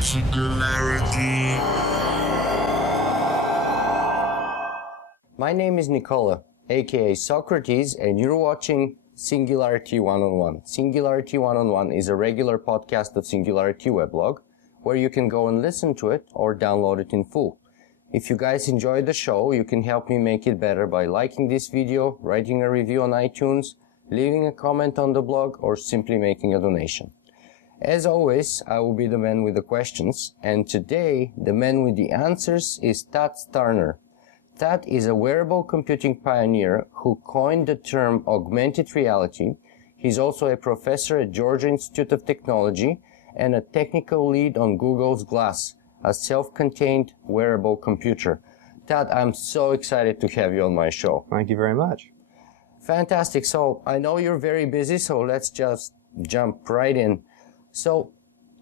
Singularity. My name is Nicola, aka Socrates, and you're watching Singularity One-on-One. Singularity One-on-One is a regular podcast of Singularity weblog, where you can go and listen to it or download it in full. If you guys enjoyed the show, you can help me make it better by liking this video, writing a review on iTunes, leaving a comment on the blog, or simply making a donation. As always, I will be the man with the questions, and today, the man with the answers is Starner. Tad is a wearable computing pioneer who coined the term augmented reality. He's also a professor at Georgia Institute of Technology and a technical lead on Google's Glass, a self-contained wearable computer. Tad, I'm so excited to have you on my show. Thank you very much. Fantastic. So I know you're very busy, so let's just jump right in. So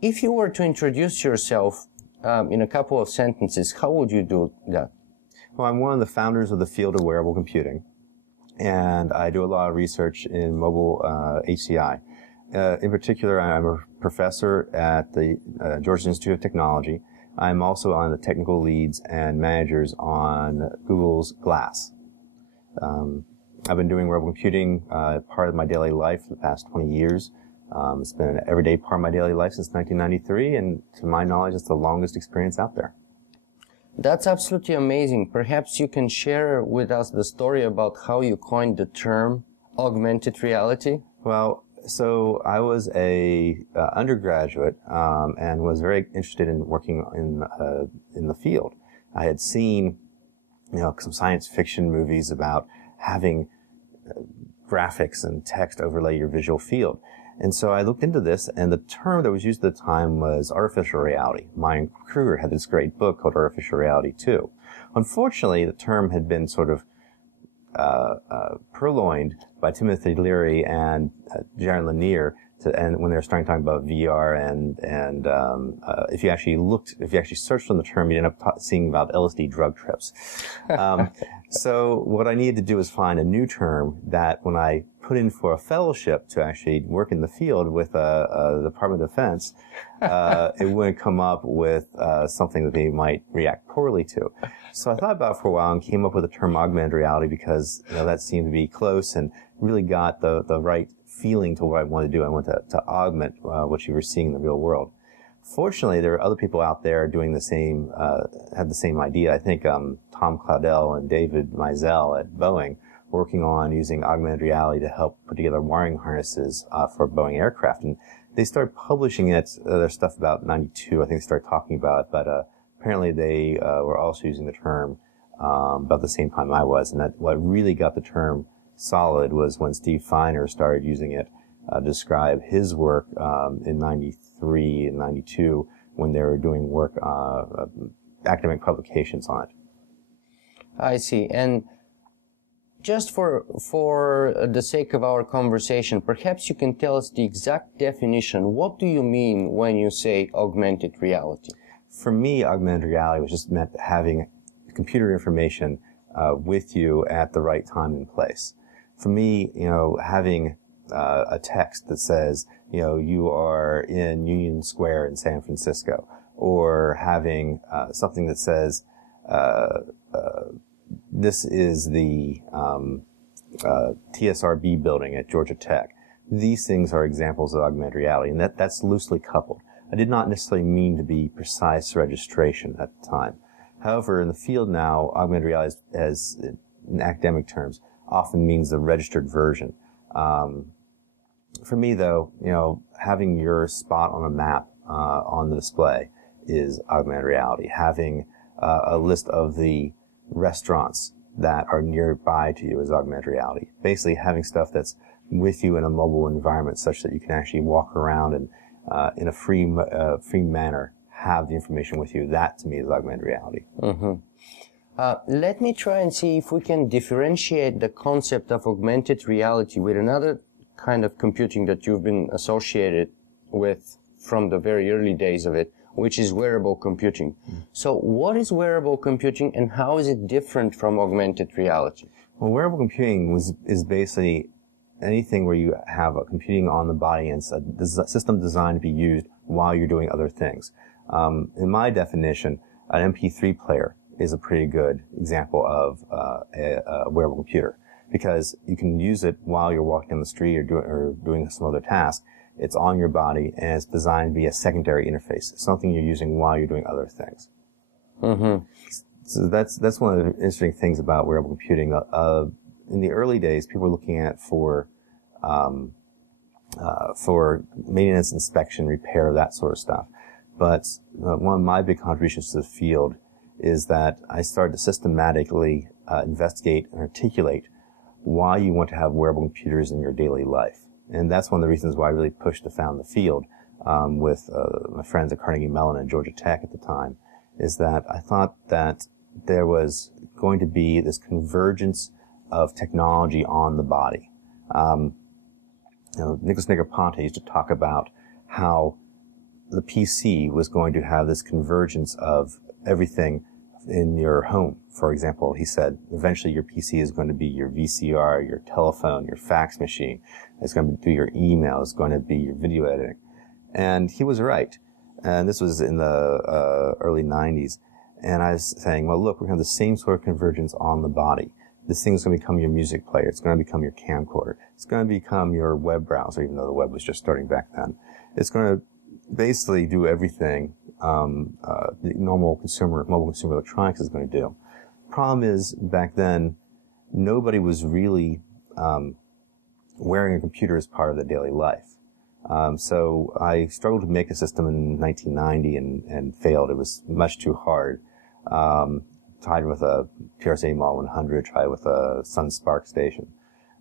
if you were to introduce yourself in a couple of sentences, how would you do that? Well, I'm one of the founders of the field of wearable computing, and I do a lot of research in mobile HCI. In particular, I'm a professor at the Georgia Institute of Technology. I'm also on the technical leads and managers on Google's Glass. I've been doing wearable computing part of my daily life for the past 20 years. It's been an everyday part of my daily life since 1993, and to my knowledge, it's the longest experience out there. That's absolutely amazing. Perhaps you can share with us the story about how you coined the term augmented reality? Well, so I was a undergraduate and was very interested in working in the field. I had seen, some science fiction movies about having graphics and text overlay your visual field. And so I looked into this, and the term that was used at the time was artificial reality. Ryan Kruger had this great book called Artificial Reality 2. Unfortunately, the term had been sort of purloined by Timothy Leary and Jaron Lanier, and when they were starting talking about VR, and if you actually searched on the term, you end up seeing about LSD drug trips. So what I needed to do was find a new term that when I put in for a fellowship to actually work in the field with the Department of Defense, it wouldn't come up with something that they might react poorly to. So I thought about it for a while and came up with the term augmented reality because that seemed to be close and really got the right feeling to what I wanted to do. I wanted to augment what you were seeing in the real world. Fortunately, there are other people out there doing the same, had the same idea. I think Tom Claudel and David Mizell at Boeing working on using augmented reality to help put together wiring harnesses for Boeing aircraft. And they started publishing their stuff about 92. I think they started talking about it, but apparently they were also using the term about the same time I was. And what really got the term solid was when Steve Feiner started using it to describe his work in 93 and 92 when they were doing work, academic publications on it. I see. And just for the sake of our conversation, perhaps you can tell us the exact definition. What do you mean when you say augmented reality? For me, augmented reality was just meant having computer information with you at the right time and place. For me, having a text that says, you are in Union Square in San Francisco, or having something that says, this is the TSRB building at Georgia Tech. These things are examples of augmented reality, and that's loosely coupled. I did not necessarily mean to be precise registration at the time. However, in the field now, augmented reality, as in academic terms, often means the registered version. For me, though, having your spot on a map on the display is augmented reality. Having a list of the restaurants that are nearby to you is augmented reality. Basically, having stuff that's with you in a mobile environment such that you can actually walk around and in a free manner have the information with you. That, to me, is augmented reality. Mm-hmm. Let me try and see if we can differentiate the concept of augmented reality with another kind of computing that you've been associated with from the very early days of it, which is wearable computing. So what is wearable computing and how is it different from augmented reality? Well, wearable computing is basically anything where you have a computing on the body and a system designed to be used while you're doing other things. In my definition, an MP3 player is a pretty good example of a wearable computer, because you can use it while you're walking down the street or doing some other task. It's on your body, and it's designed to be a secondary interface. It's something you're using while you're doing other things. Mm-hmm. So that's one of the interesting things about wearable computing. In the early days, people were looking at for maintenance, inspection, repair, that sort of stuff. But one of my big contributions to the field is that I started to systematically investigate and articulate why you want to have wearable computers in your daily life. And that's one of the reasons why I really pushed to found the field with my friends at Carnegie Mellon and Georgia Tech at the time, is that I thought that there was going to be this convergence of technology on the body. Nicholas Negroponte used to talk about how the PC was going to have this convergence of everything in your home. For example, he said, eventually your PC is going to be your VCR, your telephone, your fax machine. It's going to do your email. It's going to be your video editing. And he was right. And this was in the early 90s. And I was saying, well, look, we're going to have the same sort of convergence on the body. This thing's going to become your music player. It's going to become your camcorder. It's going to become your web browser, even though the web was just starting back then. It's going to basically do everything the normal mobile consumer electronics is going to do. Problem is, back then, nobody was really wearing a computer as part of their daily life. So I struggled to make a system in 1990 and failed. It was much too hard. Tried with a TRS-80 Model 100, tried with a Sun Spark station.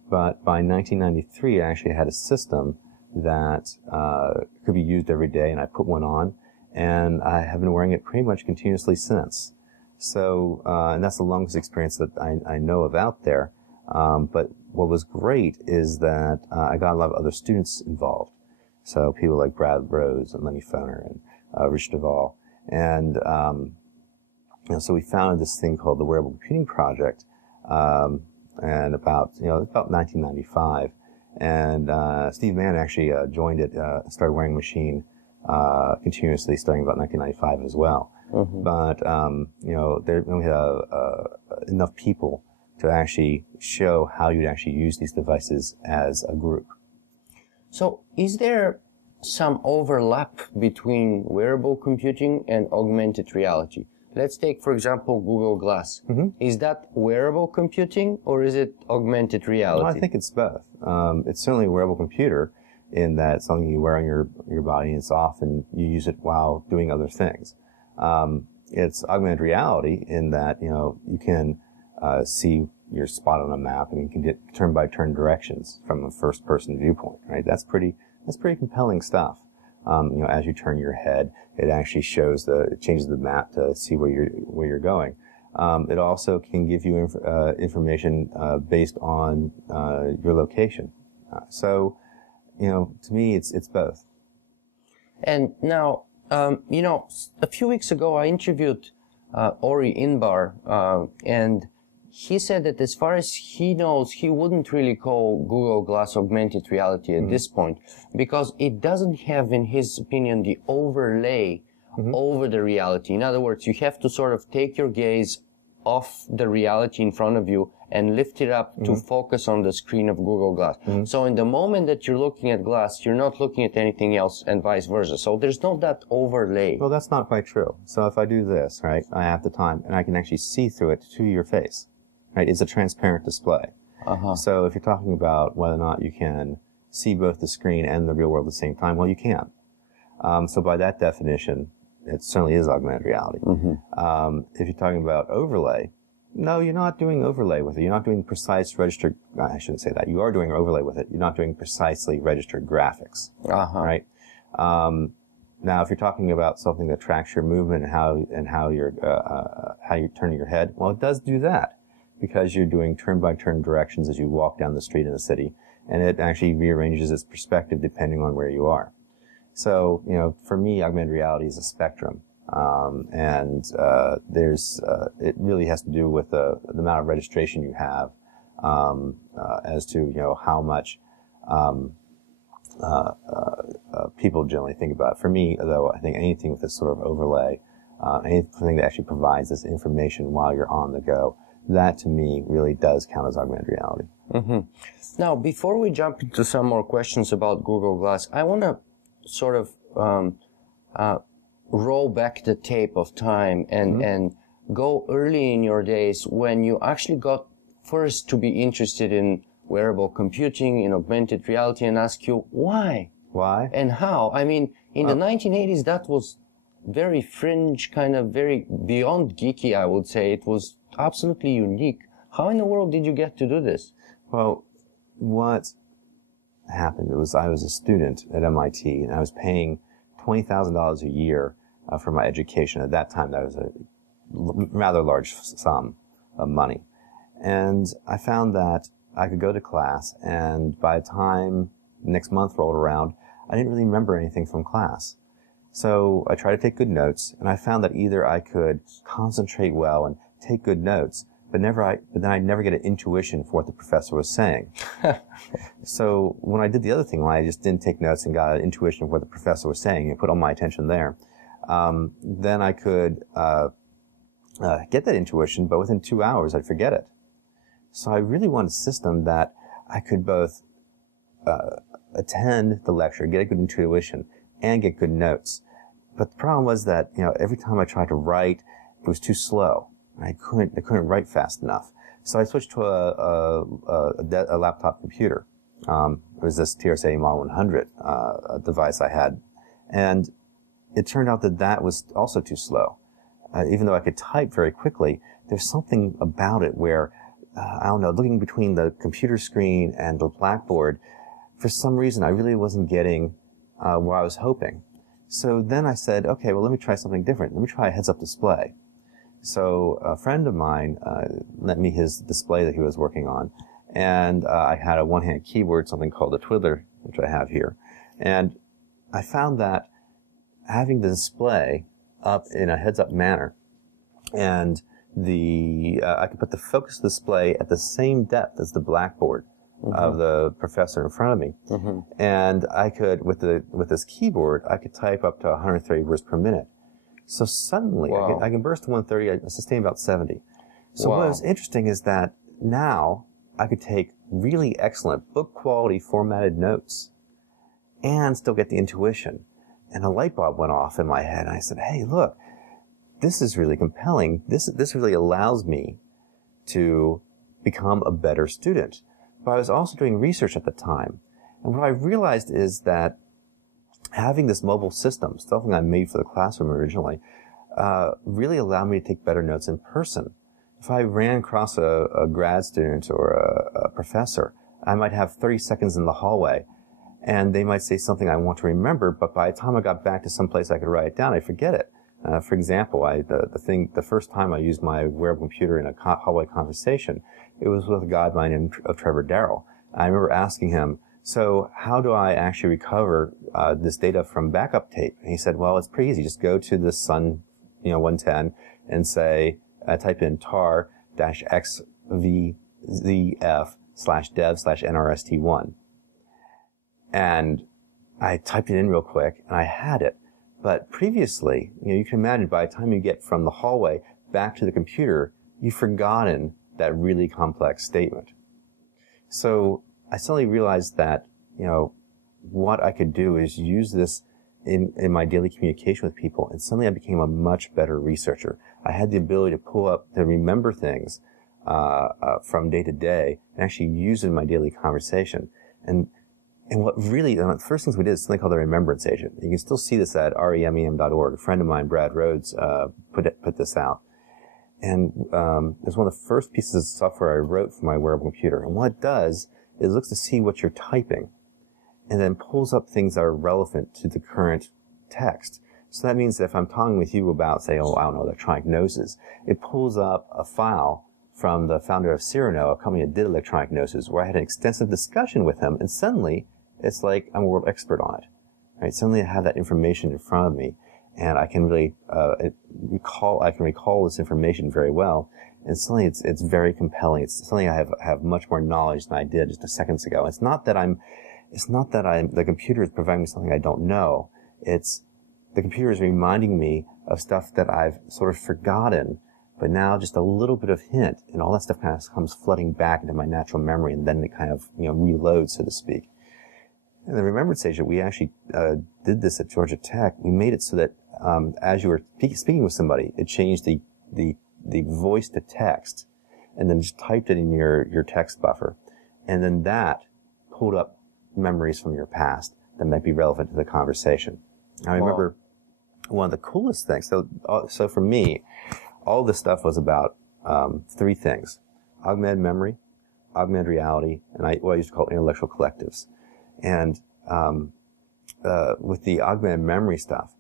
But by 1993, I actually had a system that could be used every day, and I put one on, and I have been wearing it pretty much continuously since. So, and that's the longest experience that I know of out there. But what was great is that I got a lot of other students involved. So people like Brad Rose and Lenny Vernor and Rich Duvall. And so we founded this thing called the Wearable Computing Project, and about 1995. And Steve Mann actually joined it, started wearing a machine continuously starting about 1995 as well. Mm-hmm. But we had enough people to actually show how you'd actually use these devices as a group. So is there some overlap between wearable computing and augmented reality? Let's take, for example, Google Glass. Mm-hmm. Is that wearable computing or is it augmented reality? Well, I think it's both. It's certainly a wearable computer in that it's something you wear on your body, and it's off and you use it while doing other things. It's augmented reality in that, you can see your spot on a map, and you can get turn-by-turn directions from a first-person viewpoint, right? That's pretty compelling stuff. As you turn your head, it actually it changes the map to see where you're going. It also can give you information based on your location. So, to me, it's both. And now, a few weeks ago, I interviewed Ori Inbar, and he said that as far as he knows, he wouldn't really call Google Glass augmented reality at this point, because it doesn't have, in his opinion, the overlay over the reality. In other words, you have to sort of take your gaze off the reality in front of you and lift it up to focus on the screen of Google Glass. So in the moment that you're looking at Glass, you're not looking at anything else, and vice versa. So there's not that overlay. Well, that's not quite true. So if I do this, right, I have the time, and I can actually see through it to your face. Right, it's a transparent display. So if you're talking about whether or not you can see both the screen and the real world at the same time, well, you can. So by that definition, it certainly is augmented reality. If you're talking about overlay, no, you're not doing overlay with it. You're not doing precise registered, I shouldn't say that. You are doing overlay with it. You're not doing precisely registered graphics. Right? Now, if you're talking about something that tracks your movement and how you're turning your head, well, it does do that, because you're doing turn-by-turn directions as you walk down the street in the city, and it actually rearranges its perspective depending on where you are. So, for me, augmented reality is a spectrum, and it really has to do with the amount of registration you have, as to how much people generally think about. For me, though, I think anything with this sort of overlay, anything that actually provides this information while you're on the go, that to me really does count as augmented reality. Mm-hmm. Now, before we jump into some more questions about Google Glass, I want to sort of roll back the tape of time and go early in your days when you actually got first to be interested in wearable computing, in augmented reality, and ask you why? Why? And how? I mean, in the 1980s, that was very fringe, kind of very beyond geeky, I would say. It was absolutely unique. How in the world did you get to do this? Well, what happened was I was a student at MIT, and I was paying $20,000 a year for my education. At that time, that was a rather large sum of money. And I found that I could go to class, and by the time next month rolled around, I didn't really remember anything from class. So I tried to take good notes, and I found that either I could concentrate well and take good notes, but then I'd never get an intuition for what the professor was saying. So when I did the other thing, when I just didn't take notes and got an intuition of what the professor was saying and put all my attention there, then I could get that intuition, but within 2 hours I'd forget it. So I really wanted a system that I could both attend the lecture, get a good intuition, and get good notes. But the problem was that, every time I tried to write, it was too slow. I couldn't write fast enough. So I switched to a laptop computer. It was this TRS-80 Model 100 device I had. And it turned out that was also too slow. Even though I could type very quickly, there's something about it where, looking between the computer screen and the blackboard, for some reason I really wasn't getting where I was hoping. So then I said, okay, well, let me try something different. Let me try a heads-up display. So a friend of mine lent me his display that he was working on, and I had a one-hand keyboard, something called a twiddler, which I have here. And I found that having the display up in a heads-up manner, and I could put the focus display at the same depth as the blackboard of the professor in front of me. And I could, with this keyboard, I could type up to 130 words per minute. So suddenly, I can burst to 130, I sustain about 70. So what was interesting is that now I could take really excellent book quality formatted notes and still get the intuition. And a light bulb went off in my head, and I said, hey, look, this is really compelling. This really allows me to become a better student. But I was also doing research at the time. And what I realized is that having this mobile system, something I made for the classroom originally, really allowed me to take better notes in person. If I ran across a grad student or a professor, I might have 30 seconds in the hallway, and they might say something I want to remember, but by the time I got back to some place I could write it down, I'd forget it. For example, the first time I used my wearable computer in a hallway conversation, it was with a guy by the name of Trevor Darrell. I remember asking him, so how do I actually recover this data from backup tape? And he said, well, it's pretty easy. Just go to the Sun 110 and say, type in tar-xvzf/dev/nrst1. And I typed it in real quick, and I had it. But previously, you can imagine by the time you get from the hallway back to the computer, you've forgotten that really complex statement. So I suddenly realized that, what I could do is use this in my daily communication with people, and suddenly I became a much better researcher. I had the ability to remember things from day to day, and actually use it in my daily conversation. And what really, the first things we did is something called the Remembrance Agent. You can still see this at remem.org. A friend of mine, Brad Rhodes, put this out. And it was one of the first pieces of software I wrote for my wearable computer. And what it does is it looks to see what you're typing, and then pulls up things that are relevant to the current text. So that means that if I'm talking with you about, say, electronic noses, it pulls up a file from the founder of Cyrano, a company that did electronic noses, where I had an extensive discussion with him, and suddenly it's like I'm a world expert on it. Right? Suddenly I have that information in front of me, and I can really recall this information very well. And suddenly it's very compelling. It's suddenly I have much more knowledge than I did just a seconds ago. It's not that I'm it's not that the computer is providing me something I don't know. It's the computer is reminding me of stuff that I've sort of forgotten, but now just a little bit of hint, and all that stuff kind of comes flooding back into my natural memory, and then it kind of, reloads, so to speak. And the remembrance agent, we actually did this at Georgia Tech. We made it so that as you were speaking with somebody, it changed the voice to text, and then just typed it in your text buffer, and then that pulled up memories from your past that might be relevant to the conversation. I remember one of the coolest things. So for me, all this stuff was about three things: augmented memory, augmented reality, and what I used to call intellectual collectives. And with the augmented memory stuff,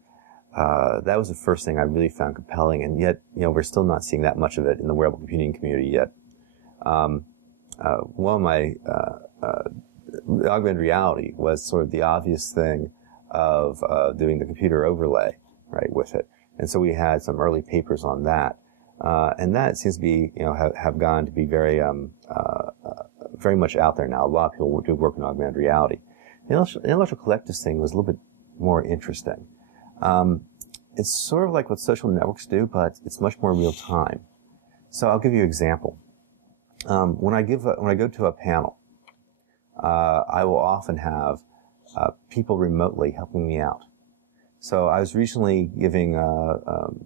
that was the first thing I really found compelling, and yet, we're still not seeing that much of it in the wearable computing community yet. One of my augmented reality was sort of the obvious thing of doing the computer overlay, right, with it. And so we had some early papers on that. And that seems to be, have gone to be very much out there now. A lot of people do work in augmented reality. The intellectual collectives thing was a little bit more interesting. It's sort of like what social networks do, but it's much more real time. So I'll give you an example. When I go to a panel, I will often have people remotely helping me out. So I was recently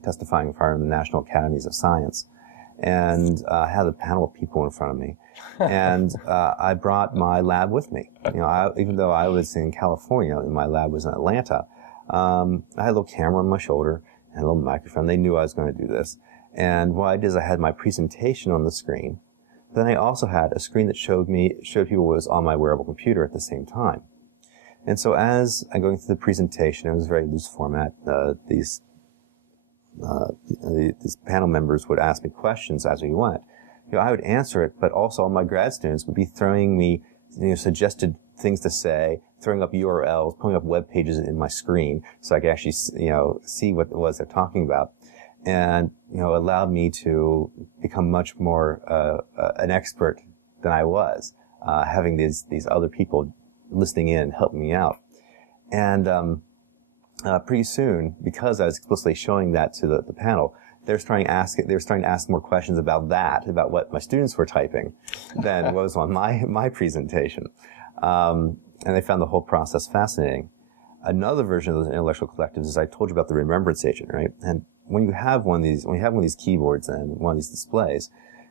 testifying for the National Academies of Science, and I had a panel of people in front of me, and I brought my lab with me. Even though I was in California and my lab was in Atlanta, I had a little camera on my shoulder and a little microphone. They knew I was going to do this, and what I did is I had my presentation on the screen. Then I also had a screen that showed people what was on my wearable computer at the same time. And so as I'm going through the presentation, it was a very loose format. These panel members would ask me questions as we went. I would answer it, but also all my grad students would be throwing me, suggested things to say, throwing up URLs, pulling up web pages in my screen so I could actually, see what it was they're talking about. And, allowed me to become much more, an expert than I was, having these other people listening in, helping me out. And, pretty soon, because I was explicitly showing that to the panel, they were starting to ask more questions about what my students were typing than what was on my presentation. And they found the whole process fascinating. Another version of those intellectual collectives is I told you about the remembrance agent, right? And when you have one of these keyboards and one of these displays,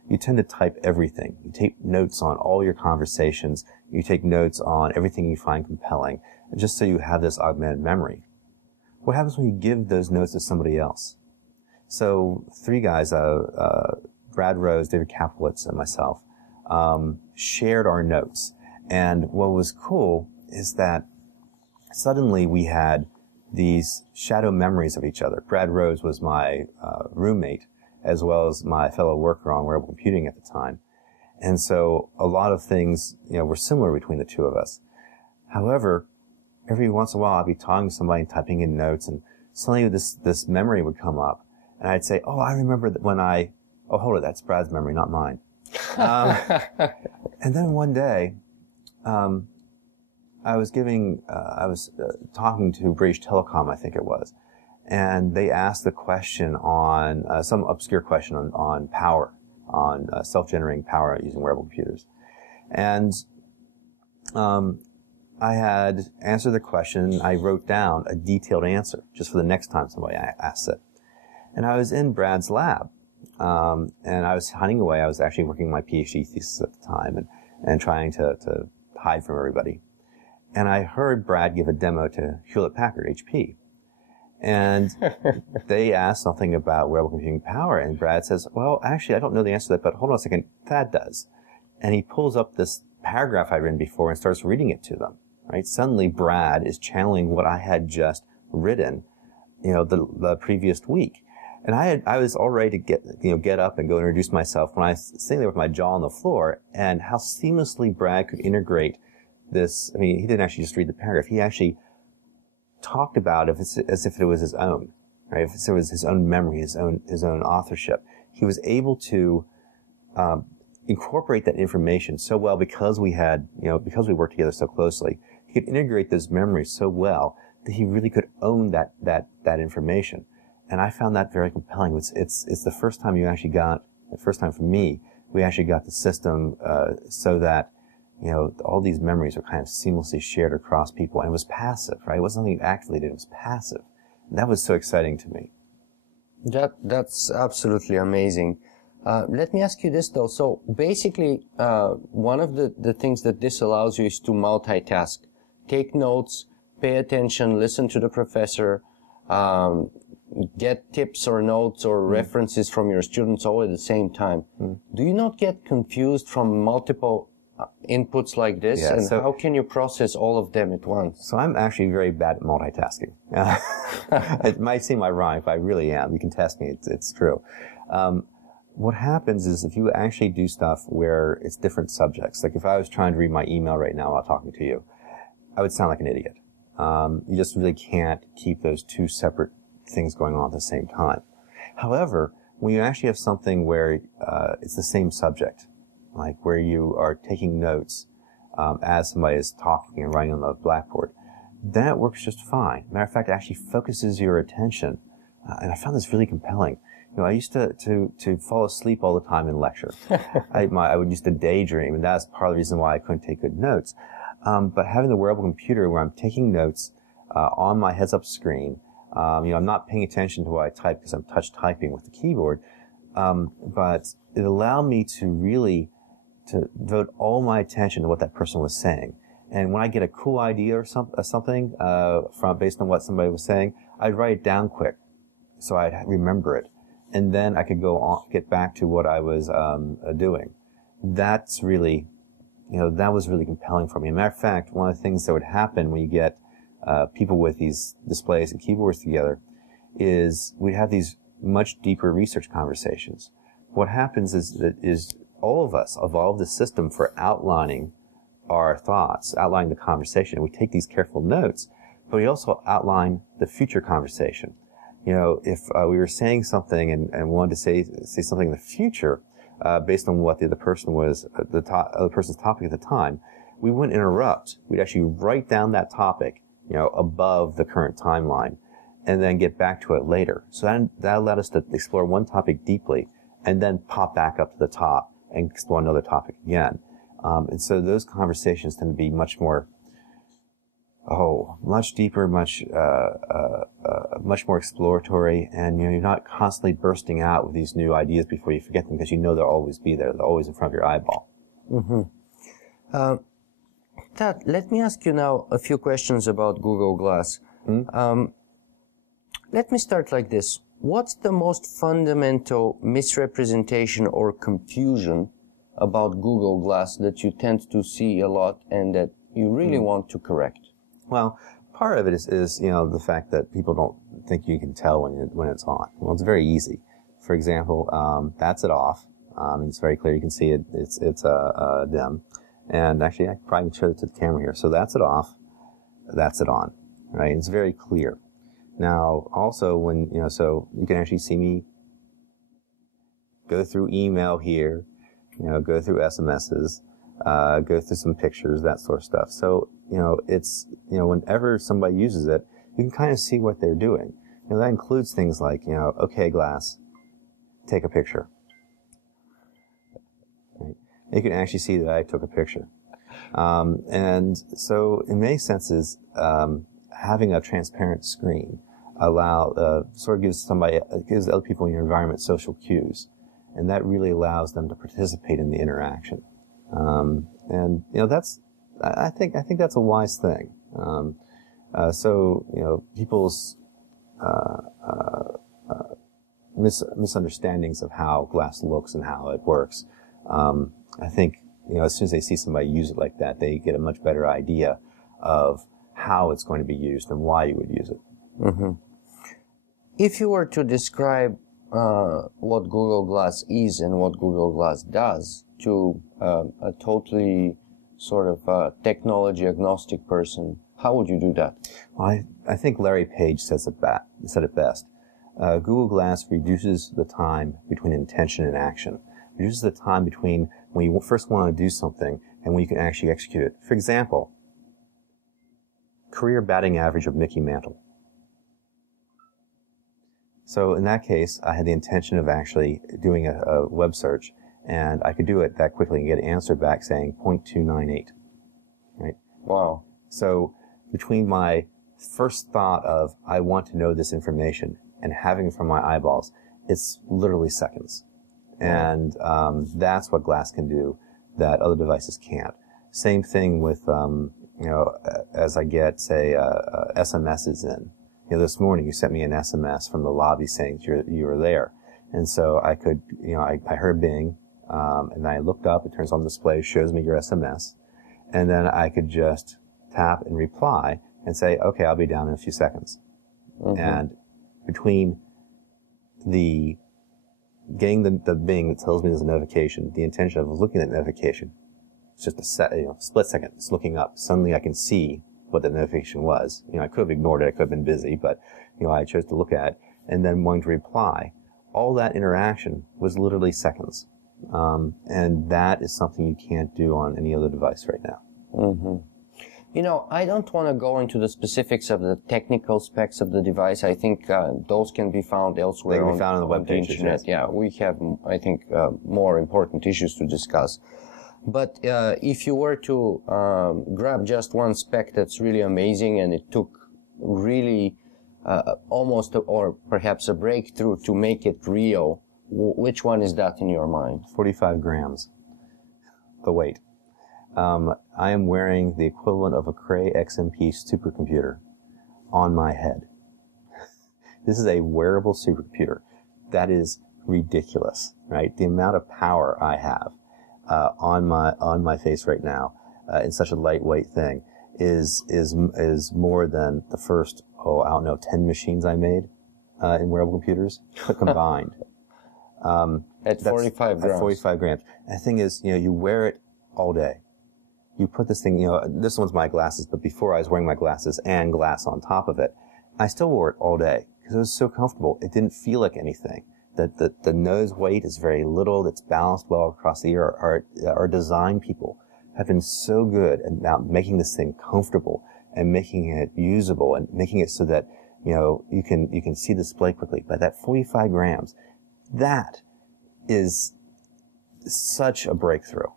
you tend to type everything. You take notes on all your conversations. You take notes on everything you find compelling, just so you have this augmented memory. What happens when you give those notes to somebody else? So three guys, Brad Rose, David Kaplowitz, and myself, shared our notes. And what was cool is that suddenly we had these shadow memories of each other. Brad Rose was my roommate, as well as my fellow worker on wearable computing at the time. And so a lot of things, were similar between the two of us. However, every once in a while I'd be talking to somebody and typing in notes, and suddenly this memory would come up. And I'd say, oh, I remember that hold it, that's Brad's memory, not mine. And then one day, I was talking to British Telecom, I think it was, and they asked the question on, some obscure question on power, on self-generating power using wearable computers. And, I had answered the question. I wrote down a detailed answer just for the next time somebody asked it. And I was in Brad's lab, and I was hunting away. I was actually working my PhD thesis at the time and trying to hide from everybody. And I heard Brad give a demo to Hewlett-Packard, HP. And they asked something about wearable computing power, and Brad says, well, actually, I don't know the answer to that, but hold on a second, Thad does. And he pulls up this paragraph I'd written before and starts reading it to them, right? Suddenly, Brad is channeling what I had just written, the previous week. And I was all ready to get up and go introduce myself when I was sitting there with my jaw on the floor, and how seamlessly Brad could integrate this. I mean, he didn't actually just read the paragraph. He actually talked about it as if it was his own, right? If it was his own memory, his own authorship. He was able to incorporate that information so well because we worked together so closely. he could integrate those memories so well that he really could own that information. And I found that very compelling. It's the first time the first time for me, we actually got the system, so that, all these memories are kind of seamlessly shared across people, and it was passive, right? It wasn't something you actively did, it was passive. And that was so exciting to me. That's absolutely amazing. Let me ask you this though. So basically, one of the things that this allows you is to multitask, take notes, pay attention, listen to the professor, get tips or notes or references from your students all at the same time. Do you not get confused from multiple inputs like this? Yeah, and how can you process all of them at once? So I'm actually very bad at multitasking. It might seem ironic, but I really am. You can test me. It's true. What happens is if you actually do stuff where it's different subjects, like if I was trying to read my email right now while talking to you, I would sound like an idiot. You just really can't keep those two separate things going on at the same time. However, when you actually have something where it's the same subject, like where you are taking notes as somebody is talking and writing on the blackboard, that works just fine. Matter of fact, it actually focuses your attention. And I found this really compelling. I used to fall asleep all the time in lecture. I would used to daydream, and that's part of the reason why I couldn't take good notes. But having the wearable computer where I'm taking notes on my heads-up screen, I'm not paying attention to what I type because I'm touch typing with the keyboard, but it allowed me to really devote all my attention to what that person was saying. And when I get a cool idea or something based on what somebody was saying, I'd write it down quick so I'd remember it. And then I could go on, get back to what I was doing. That's really, that was really compelling for me. As a matter of fact, one of the things that would happen when you get people with these displays and keyboards together is we'd have these much deeper research conversations. What happens is all of us evolved the system for outlining our thoughts, outlining the conversation. We take these careful notes, but we also outline the future conversation. If we were saying something and wanted to say something in the future, based on what the other person was, the other person's topic at the time, we wouldn't interrupt. We'd actually write down that topic, above the current timeline, and then get back to it later. So that allowed us to explore one topic deeply, and then pop back up to the top and explore another topic again. And so those conversations tend to be much more, much deeper, much more exploratory, and you're not constantly bursting out with these new ideas before you forget them because they'll always be there. They're always in front of your eyeball. Mm-hmm. Tad, let me ask you now a few questions about Google Glass. Let me start like this. What's the most fundamental misrepresentation or confusion about Google Glass that you tend to see a lot and that you really want to correct? Well, part of it is the fact that people don't think you can tell when it's on. Well, it's very easy. For example, that's it off. It's very clear. You can see it. It's dim. And actually, I probably can show it to the camera here. So that's it off. That's it on. Right? It's very clear. Now, also so you can actually see me go through email here, go through SMSs, go through some pictures, that sort of stuff. So, it's, whenever somebody uses it, you can kind of see what they're doing. That includes things like, okay, Glass, take a picture. Right? You can actually see that I took a picture. And so in many senses, having a transparent screen sort of gives other people in your environment social cues. And that really allows them to participate in the interaction. And I think that's a wise thing. So people's misunderstandings of how Glass looks and how it works, I think as soon as they see somebody use it like that, they get a much better idea of how it's going to be used and why you would use it. Mm-hmm. If you were to describe what Google Glass is and what Google Glass does to a totally sort of technology agnostic person, how would you do that? Well, I think Larry Page said it best. Google Glass reduces the time between intention and action. Reduces the time between when you first want to do something and when you can actually execute it. For example, career batting average of Mickey Mantle. So in that case, I had the intention of actually doing a web search, and I could do it that quickly and get an answer back saying 0.298, right? Wow. So between my first thought of, I want to know this information, and having it from my eyeballs, it's literally seconds. And that's what glass can do that other devices can't. Same thing with, as I get, say, SMSs in. This morning you sent me an SMS from the lobby saying you were there. And so I could, I heard Bing, and I looked up, it turns on display, shows me your SMS. And then I could just tap and reply and say, okay, I'll be down in a few seconds. Mm-hmm. And between getting the Bing that tells me there's a notification, the intention of looking at the notification, it's just a split second, it's looking up. Suddenly I can see what the notification was. I could have ignored it, I could have been busy, but, I chose to look at it, and then wanting to reply. All that interaction was literally seconds. And that is something you can't do on any other device right now. Mm-hmm. I don't want to go into the specifics of the technical specs of the device. I think those can be found elsewhere. They can be found on the web pages, internet. Yes. Yeah, we have, I think, more important issues to discuss. But if you were to grab just one spec that's really amazing, and it took really almost or perhaps a breakthrough to make it real, which one is that in your mind? 45 grams, the weight. I am wearing the equivalent of a Cray XMP supercomputer on my head. This is a wearable supercomputer. That is ridiculous, right? The amount of power I have on my face right now in such a lightweight thing is more than the first 10 machines I made in wearable computers combined. At 45 grams. At 45 grams. And the thing is, you wear it all day. You put this thing, this one's my glasses, but before I was wearing my glasses and glass on top of it, I still wore it all day because it was so comfortable. It didn't feel like anything. The nose weight is very little. It's balanced well across the ear. Our design people have been so good at now making this thing comfortable and making it usable and making it so that, you can see the display quickly. But that 45 grams, that is such a breakthrough.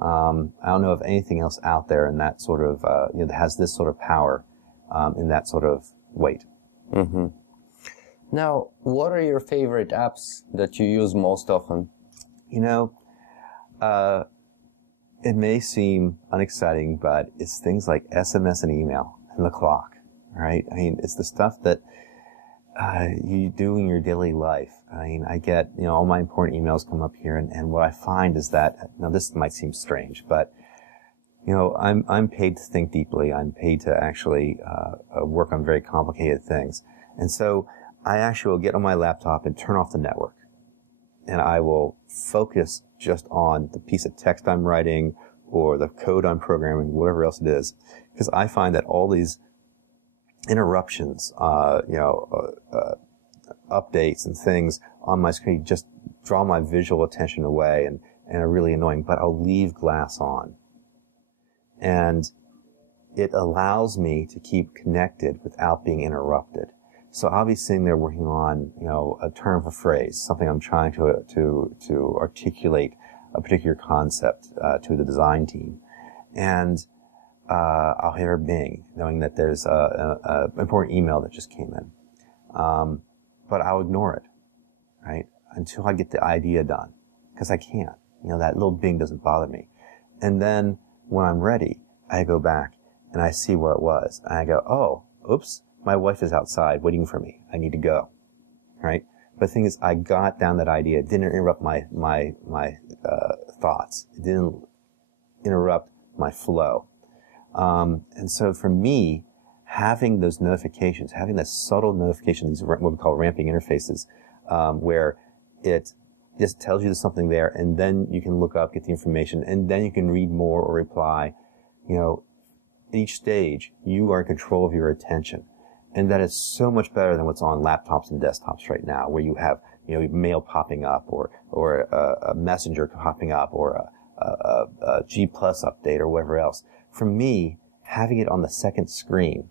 I don't know of anything else out there in that sort of, that has this sort of power, in that sort of weight. Mm-hmm. Now, what are your favorite apps that you use most often? It may seem unexciting, but it's things like SMS and email and the clock, right? I mean, it's the stuff that you do in your daily life. I mean, I get, all my important emails come up here, and what I find is that, now this might seem strange, but, I'm paid to think deeply. I'm paid to actually work on very complicated things. And so I actually will get on my laptop and turn off the network. And I will focus just on the piece of text I'm writing or the code I'm programming, whatever else it is. Because I find that all these interruptions, updates and things on my screen just draw my visual attention away and are really annoying, but I'll leave glass on. And it allows me to keep connected without being interrupted. So I'll be sitting there working on, a term of a phrase, something I'm trying to articulate a particular concept, to the design team. And, I'll hear Bing, knowing that there's a important email that just came in. But I'll ignore it, right? Until I get the idea done. Because I can't. That little Bing doesn't bother me. And then when I'm ready, I go back and I see what it was. And I go, oh, oops, my wife is outside waiting for me. I need to go, right? But the thing is, I got down that idea. It didn't interrupt my thoughts. It didn't interrupt my flow. And so for me, having those notifications, having that subtle notification, these what we call ramping interfaces, where it just tells you there's something there, and then you can look up, get the information, and then you can read more or reply. Each stage, you are in control of your attention. And that is so much better than what's on laptops and desktops right now, where you have, mail popping up or a messenger popping up or a G Plus update or whatever else. For me, having it on the second screen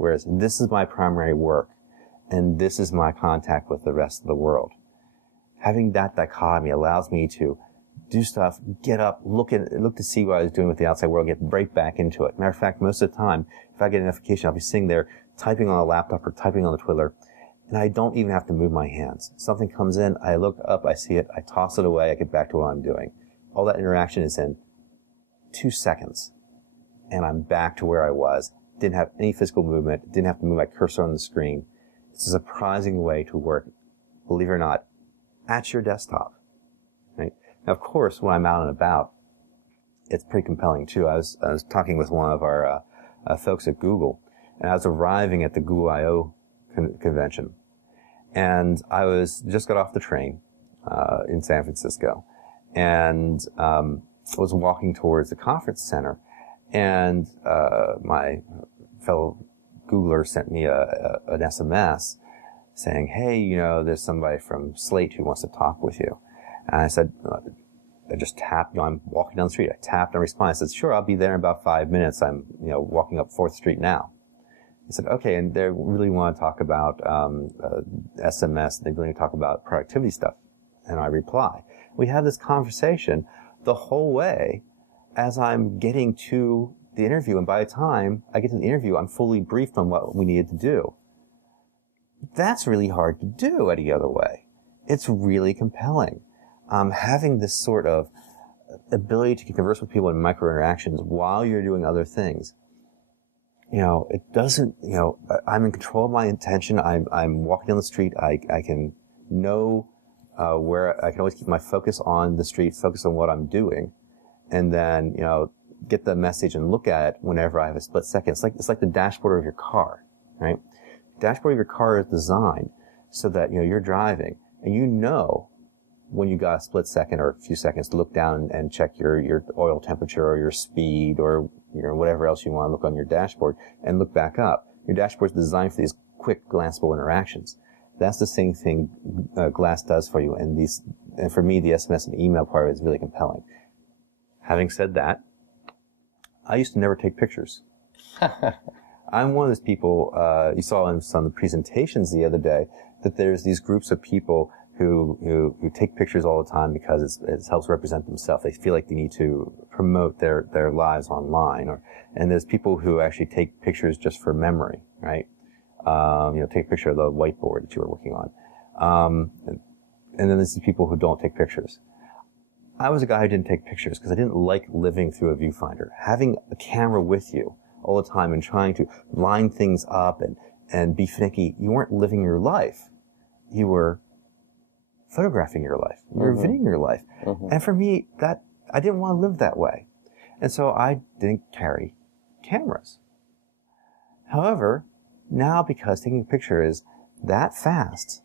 whereas this is my primary work, and this is my contact with the rest of the world. Having that dichotomy allows me to do stuff, get up, look to see what I was doing with the outside world, get right back into it. Matter of fact, most of the time, if I get a notification, I'll be sitting there typing on a laptop or typing on the Twitter, and I don't even have to move my hands. Something comes in, I look up, I see it, I toss it away, I get back to what I'm doing. All that interaction is in 2 seconds, and I'm back to where I was. Didn't have any physical movement, didn't have to move my cursor on the screen. It's a surprising way to work, believe it or not, at your desktop. Right? Now, of course, when I'm out and about, it's pretty compelling too. I was talking with one of our folks at Google, and I was arriving at the Google I/O convention, and I just got off the train in San Francisco, and was walking towards the conference center, and my fellow Googler sent me an SMS saying, "Hey, there's somebody from Slate who wants to talk with you." And I said, I just tapped, I'm walking down the street. I tapped and responded. I said, "Sure, I'll be there in about 5 minutes. I'm, walking up 4th Street now." He said, "Okay," and they really want to talk about SMS. They really want to talk about productivity stuff. And I reply. We have this conversation the whole way as I'm getting to the interview, and by the time I get to the interview, I'm fully briefed on what we needed to do. That's really hard to do any other way. It's really compelling. Having this sort of ability to converse with people in micro interactions while you're doing other things. It doesn't, I'm in control of my intention. I'm walking down the street. I can know, where I can always keep my focus on the street, focus on what I'm doing, and then, get the message and look at it whenever I have a split second. It's like the dashboard of your car, right? The dashboard of your car is designed so that, you're driving and when you got a split second or a few seconds to look down and check your oil temperature or your speed or, whatever else you want to look on your dashboard and look back up. Your dashboard is designed for these quick, glanceable interactions. That's the same thing Glass does for you. And for me, the SMS and email part is really compelling. Having said that, I used to never take pictures. I'm one of those people, you saw in some of the presentations the other day, that there's these groups of people who take pictures all the time because it helps represent themselves. They feel like they need to promote their lives online. And there's people who actually take pictures just for memory, right? Take a picture of the whiteboard that you were working on. And then there's these people who don't take pictures. I was a guy who didn't take pictures because I didn't like living through a viewfinder. Having a camera with you all the time and trying to line things up and be finicky, you weren't living your life. You were photographing your life. You were videoing your life. And for me, I didn't want to live that way. And so I didn't carry cameras. However, now because taking a picture is that fast,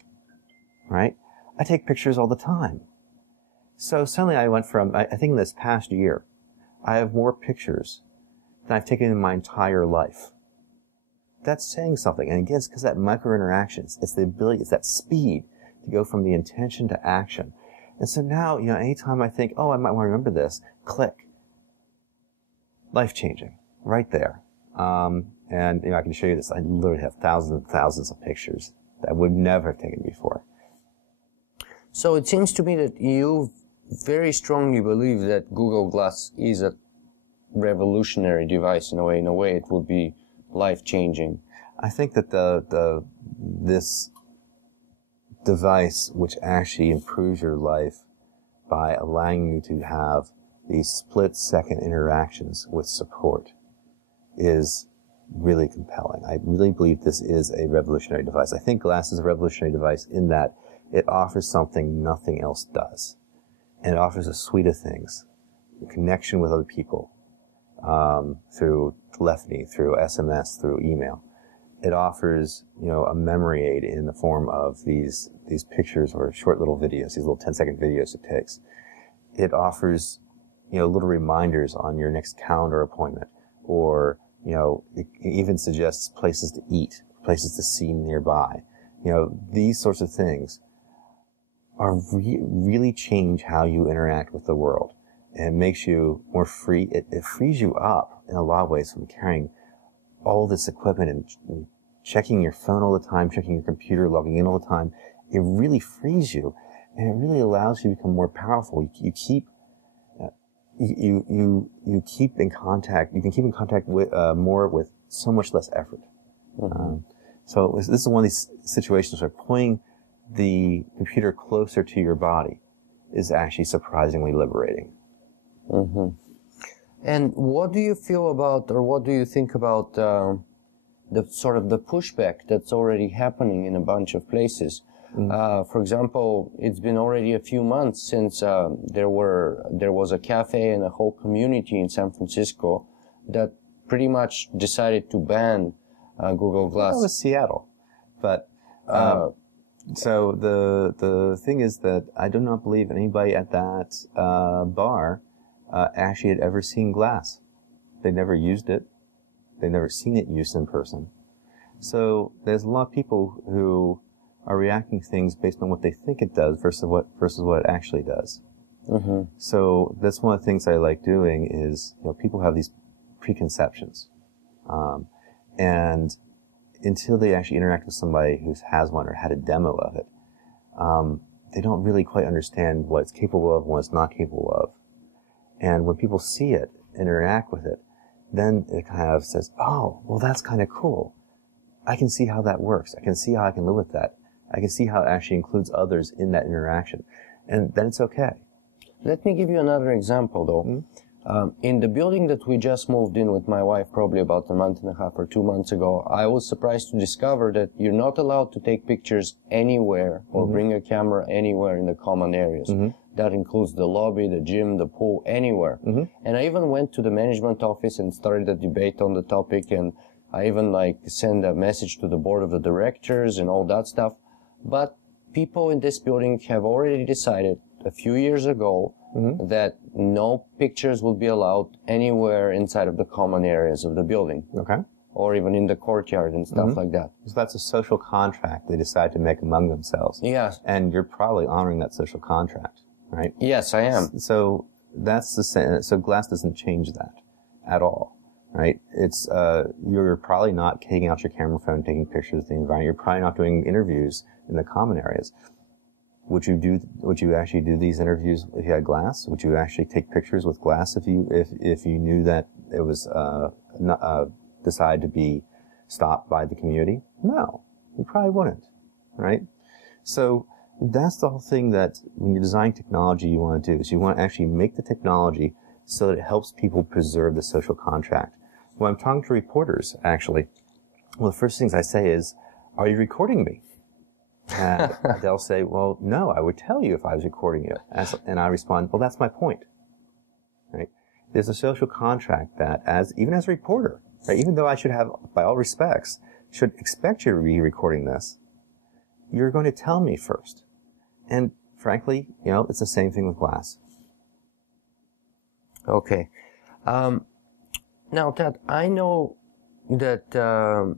right? I take pictures all the time. So suddenly I went from, I think in this past year, I have more pictures than I've taken in my entire life. That's saying something. And again, it's because that micro interactions, it's the ability, it's that speed to go from the intention to action. And so now, anytime I think, I might want to remember this, click. Life-changing. Right there. And, I can show you this. I literally have thousands and thousands of pictures that I would never have taken before. So it seems to me that you very strongly believe that Google Glass is a revolutionary device in a way. In a way, it would be life-changing. I think that this device, which actually improves your life by allowing you to have these split-second interactions with support, is really compelling. I really believe this is a revolutionary device. I think Glass is a revolutionary device in that it offers something nothing else does. And it offers a suite of things. Connection with other people, through telephony, through SMS, through email. It offers, a memory aid in the form of these pictures or short little videos, these little 10-second videos it takes. It offers, little reminders on your next calendar appointment, or, it even suggests places to eat, places to see nearby. These sorts of things are really change how you interact with the world. And it makes you more free. It frees you up in a lot of ways from carrying all this equipment and checking your phone all the time, checking your computer, logging in all the time, it really frees you, and it really allows you to become more powerful. You keep in contact. You can keep in contact with more with so much less effort. Mm-hmm. So this is one of these situations where pulling the computer closer to your body is actually surprisingly liberating. Mm-hmm. And what do you feel about, or what do you think about the sort of the pushback that's already happening in a bunch of places? Mm-hmm. For example, it's been already a few months since there was a cafe and a whole community in San Francisco that pretty much decided to ban Google Glass. That was Seattle, but so the thing is that I do not believe anybody at that bar actually had ever seen glass. They never used it. They've never seen it used in person. So there's a lot of people who are reacting to things based on what they think it does versus what it actually does. Mm-hmm. So that's one of the things I like doing is, people have these preconceptions. And until they actually interact with somebody who has one or had a demo of it, they don't really quite understand what it's capable of and what it's not capable of. And when people see it, interact with it, then it kind of says, oh, well, that's kind of cool. I can see how that works. I can see how I can live with that. I can see how it actually includes others in that interaction. And then it's okay. Let me give you another example, though. Mm-hmm. In the building that we just moved in with my wife probably about a month and a half or 2 months ago, I was surprised to discover that you're not allowed to take pictures anywhere or mm-hmm. bring a camera anywhere in the common areas. Mm-hmm. That includes the lobby, the gym, the pool, anywhere. Mm-hmm. And I even went to the management office and started a debate on the topic, and I even sent a message to the board of the directors and all that stuff. But people in this building have already decided a few years ago mm-hmm. that no pictures will be allowed anywhere inside of the common areas of the building. Okay. Or even in the courtyard and stuff mm-hmm. like that. So that's a social contract they decide to make among themselves. Yes. And you're probably honoring that social contract, right? Yes, I am. So that's the same. So glass doesn't change that at all, right? It's, you're probably not taking out your camera phone, taking pictures of the environment. You're probably not doing interviews in the common areas. Would you actually do these interviews if you had glass? Would you actually take pictures with glass if you knew that it was, decided to be stopped by the community? No, you probably wouldn't, right? So that's the whole thing that when you're designing technology you want to do. So you want to actually make the technology so that it helps people preserve the social contract. When I'm talking to reporters, actually, one of the first things I say is, are you recording me? And they'll say, well, no, I would tell you if I was recording you. And I respond, well, that's my point, right? There's a social contract that even as a reporter, right, even though I should have, by all respects, should expect you to be recording this, you're going to tell me first. And frankly, it's the same thing with glass. Okay. Now, Ted, I know that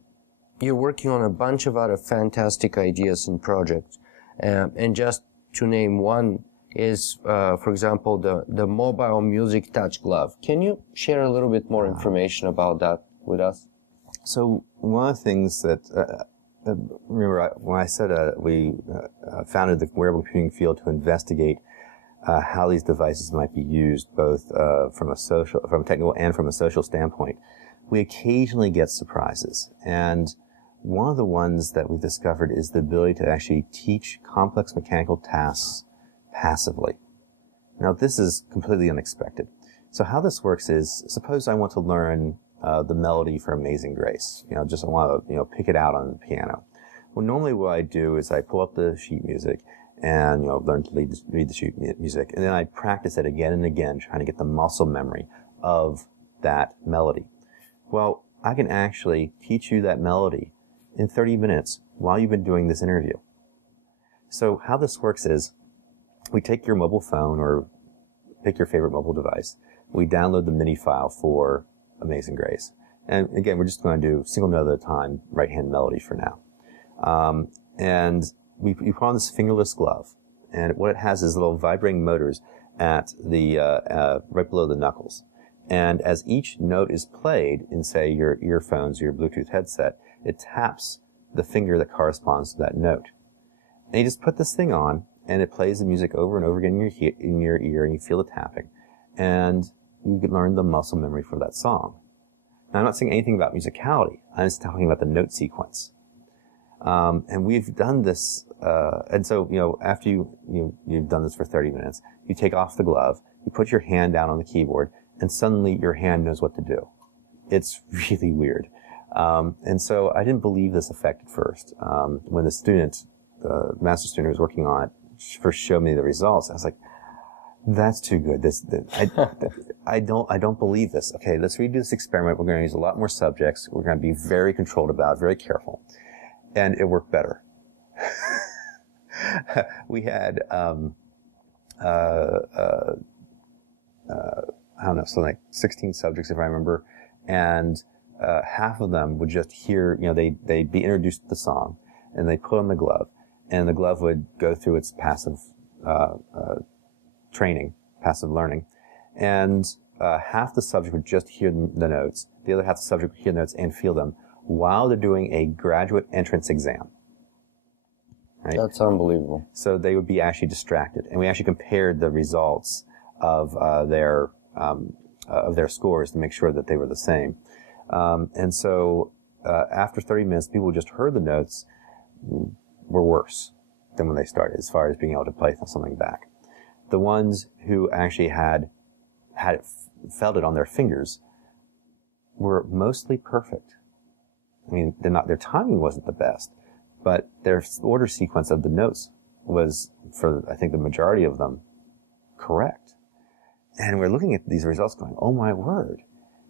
you're working on a bunch of other fantastic ideas and projects. And just to name one is, for example, the mobile music touch glove. Can you share a little bit more information about that with us? So one of the things that, remember when I said we founded the wearable computing field to investigate how these devices might be used both from a technical and from a social standpoint, we occasionally get surprises. And one of the ones that we've discovered is the ability to actually teach complex mechanical tasks passively. Now, this is completely unexpected. So how this works is, suppose I want to learn the melody for Amazing Grace. I want to, pick it out on the piano. Well, normally what I do is I pull up the sheet music and, learn to read the sheet music. And then I practice it again and again, trying to get the muscle memory of that melody. Well, I can actually teach you that melody in 30 minutes while you've been doing this interview. So how this works is we take your mobile phone or pick your favorite mobile device. We download the MIDI file for Amazing Grace. And again, we're just going to do single note at a time, right-hand melody for now. And we put on this fingerless glove. And what it has is little vibrating motors at the, right below the knuckles. And as each note is played in, say, your earphones, your Bluetooth headset, it taps the finger that corresponds to that note. And you just put this thing on, and it plays the music over and over again in your ear, and you feel the tapping. And you can learn the muscle memory for that song. Now, I'm not saying anything about musicality. I'm just talking about the note sequence. And we've done this, and so, after you've done this for 30 minutes, you take off the glove, you put your hand down on the keyboard, and suddenly your hand knows what to do. It's really weird. And so I didn't believe this effect at first. When the master student who was working on it first showed me the results, I was like, that's too good. I don't believe this. Okay, let's redo this experiment. We're going to use a lot more subjects. We're going to be very controlled about it, very careful. And it worked better. We had, I don't know, something like 16 subjects, if I remember, and half of them would just hear, they'd be introduced to the song, and they put on the glove, and the glove would go through its passive training, passive learning, and half the subject would just hear the notes, the other half the subject would hear the notes and feel them while they're doing a graduate entrance exam. Right? That's unbelievable. So they would be actually distracted, and we actually compared the results of their scores to make sure that they were the same. And so after 30 minutes, people who just heard the notes were worse than when they started, as far as being able to play something back. The ones who actually felt it on their fingers were mostly perfect. I mean, their timing wasn't the best, but their order sequence of the notes was, for I think the majority of them, correct. And we're looking at these results going, oh my word,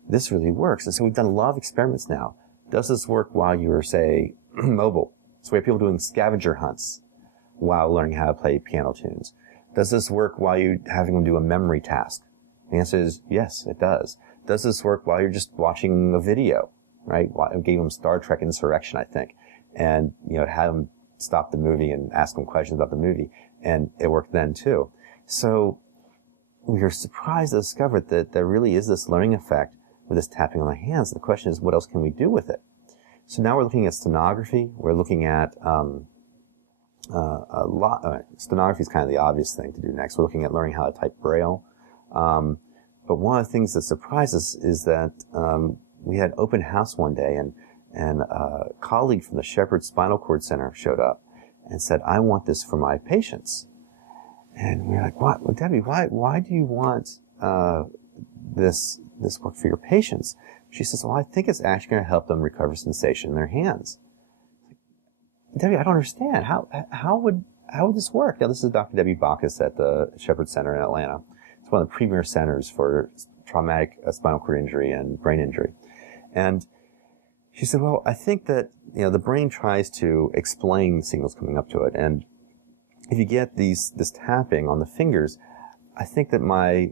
this really works. And so we've done a lot of experiments now. Does this work while you're, say, mobile? So we have people doing scavenger hunts while learning how to play piano tunes. Does this work while you're having them do a memory task? The answer is yes, it does. Does this work while you're just watching a video, right? I gave them Star Trek Insurrection, I think, and, had them stop the movie and ask them questions about the movie, and it worked then too. So we were surprised to discover that there really is this learning effect with this tapping on the hands. The question is, what else can we do with it? So now we're looking at stenography. We're looking at stenography is kind of the obvious thing to do next. We're looking at learning how to type Braille. But one of the things that surprised us is that we had open house one day, and a colleague from the Shepherd Spinal Cord Center showed up and said, I want this for my patients. And we were like, what? Well, Debbie, why do you want this work for your patients? She says, well, I think it's actually going to help them recover sensation in their hands. Debbie, I don't understand. How would this work? Now, this is Dr. Debbie Bacchus at the Shepherd Center in Atlanta. It's one of the premier centers for traumatic spinal cord injury and brain injury. And she said, well, I think that, the brain tries to explain signals coming up to it. And if you get this tapping on the fingers, I think that my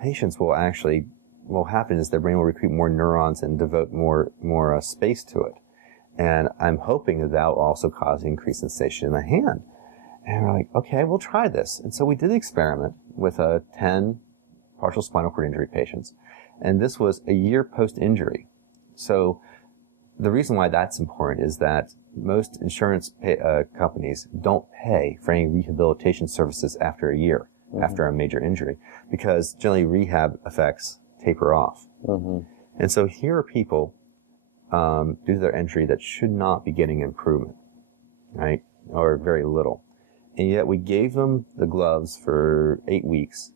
patients will actually, what will happen is their brain will recruit more neurons and devote more space to it. And I'm hoping that will also cause increased sensation in the hand. And we're like, okay, we'll try this. And so we did the experiment with 10 partial spinal cord injury patients. And this was a year post-injury. So the reason why that's important is that most insurance companies don't pay for any rehabilitation services after a year, after a major injury, because generally rehab effects taper off. And so here are people, due to their injury, that should not be getting improvement, right? Or very little. And yet we gave them the gloves for 8 weeks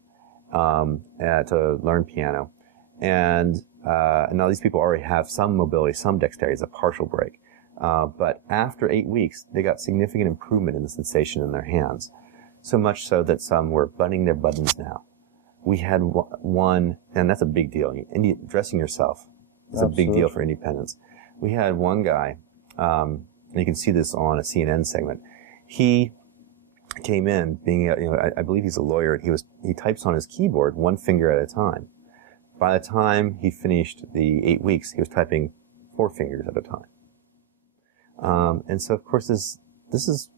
to learn piano. And now these people already have some mobility, some dexterity, it's a partial break. But after 8 weeks, they got significant improvement in the sensation in their hands. So much so that some were buttoning their buttons now. We had one, and that's a big deal. Dressing yourself is a big deal for independence. We had one guy, and you can see this on a CNN segment. He came in being, I believe he's a lawyer, and he types on his keyboard one finger at a time. By the time he finished the 8 weeks, he was typing 4 fingers at a time. And so, of course, this is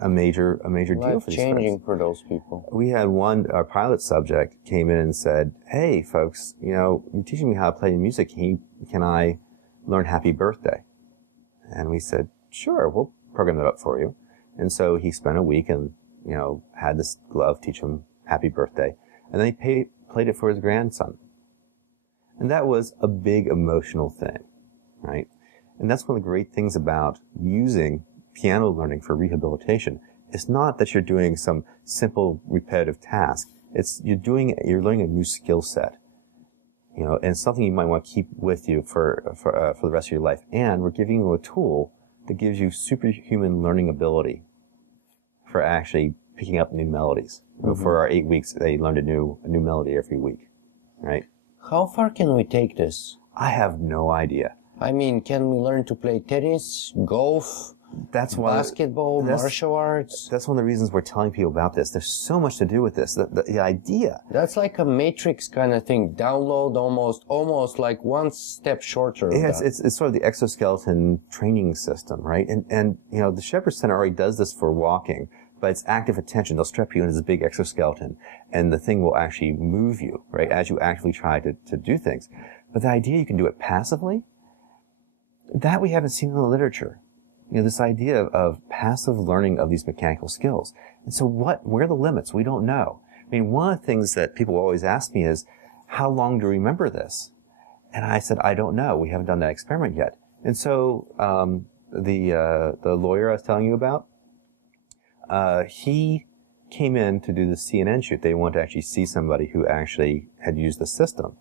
a major deal for these Life-changing folks. for those people. We had our pilot subject came in and said, "Hey, folks, you're teaching me how to play music. Can I learn Happy Birthday?" And we said, "Sure, we'll program that up for you." And so he spent a week and, had this glove teach him Happy Birthday. And then he played it for his grandson. And that was a big emotional thing, right? And that's one of the great things about using piano learning for rehabilitation. It's not that you're doing some simple repetitive task. You're learning a new skill set, and something you might want to keep with you for the rest of your life. And we're giving you a tool that gives you superhuman learning ability for actually picking up new melodies. Mm-hmm. For our 8 weeks, they learned a new melody every week, right? How far can we take this? I have no idea. I mean, can we learn to play tennis, golf, basketball, martial arts? That's one of the reasons we're telling people about this. There's so much to do with this. The idea. That's like a matrix kind of thing. Download almost like one step shorter. Yeah, it's sort of the exoskeleton training system, right? And the Shepherd Center already does this for walking, but it's active attention. They'll strap you into this big exoskeleton, and the thing will actually move you, right, as you actually try to do things. But the idea you can do it passively, that we haven't seen in the literature. This idea of passive learning of these mechanical skills. And so where are the limits? We don't know. I mean, one of the things that people always ask me is, how long do you remember this? And I said, I don't know. We haven't done that experiment yet. And so, the lawyer I was telling you about, he came in to do the CNN shoot. They wanted to actually see somebody who actually had used the system.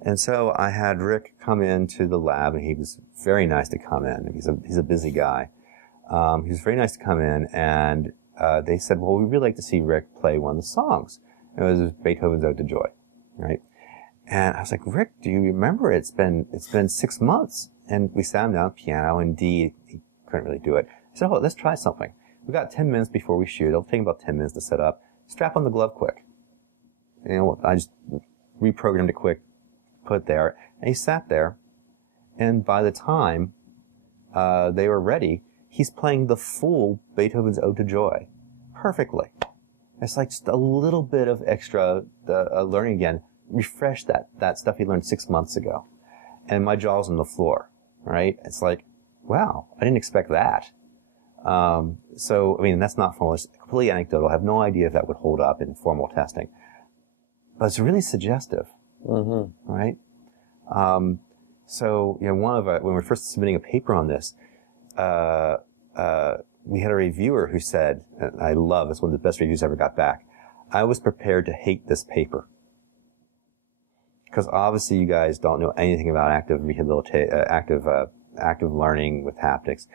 And so I had Rick come into the lab, and he was very nice to come in. He's a busy guy. He was very nice to come in, and they said, well, we'd really like to see Rick play one of the songs. It was Beethoven's Ode to Joy, right? And I was like, Rick, do you remember? It's been 6 months. And we sat him down at the piano, and he couldn't really do it. I said, oh, let's try something. We got 10 minutes before we shoot. It'll take about 10 minutes to set up. Strap on the glove quick. I just reprogrammed it quick, put it there, and he sat there. And by the time they were ready, he's playing the full Beethoven's Ode to Joy perfectly. It's like just a little bit of extra learning again. Refresh that stuff he learned 6 months ago. And my jaw's on the floor, right? It's like, wow, I didn't expect that. So, I mean, that's not formal. It's completely anecdotal. I have no idea if that would hold up in formal testing. But it's really suggestive, right? So, when we were first submitting a paper on this, we had a reviewer who said, and I love, it's one of the best reviews I ever got back, I was prepared to hate this paper. Because obviously you guys don't know anything about active learning with haptics.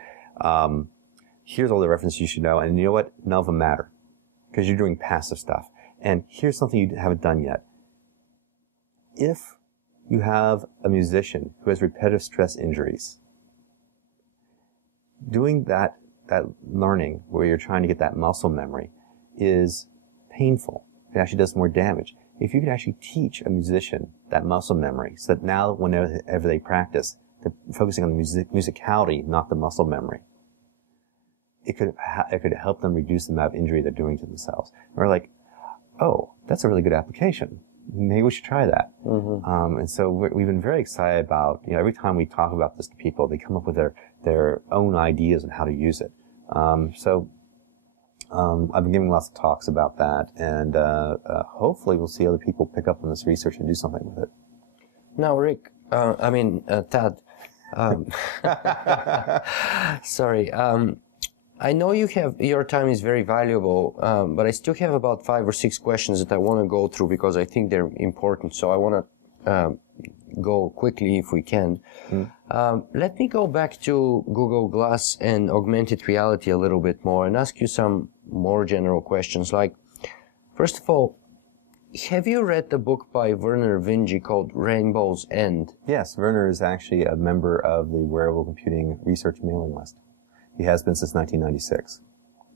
Here's all the references you should know, and you know what? None of them matter. Because you're doing passive stuff. And here's something you haven't done yet. If you have a musician who has repetitive stress injuries, doing that learning where you're trying to get that muscle memory is painful. It actually does more damage. If you could actually teach a musician that muscle memory so that now whenever they practice, they're focusing on the musicality, not the muscle memory, it could help them reduce the amount of injury they're doing to themselves. And we're like, oh, that's a really good application. Maybe we should try that. And so we've been very excited about, every time we talk about this to people, they come up with their own ideas on how to use it. I've been giving lots of talks about that, and hopefully we'll see other people pick up on this research and do something with it. Now, Rick, Tad, sorry, I know your time is very valuable, but I still have about 5 or 6 questions that I want to go through because I think they're important. So I want to go quickly if we can. Let me go back to Google Glass and augmented reality a little bit more and ask you some more general questions. Like, first of all, have you read the book by Vernor Vinge called Rainbow's End? Yes, Vernor is actually a member of the Wearable Computing Research mailing list. He has been since 1996.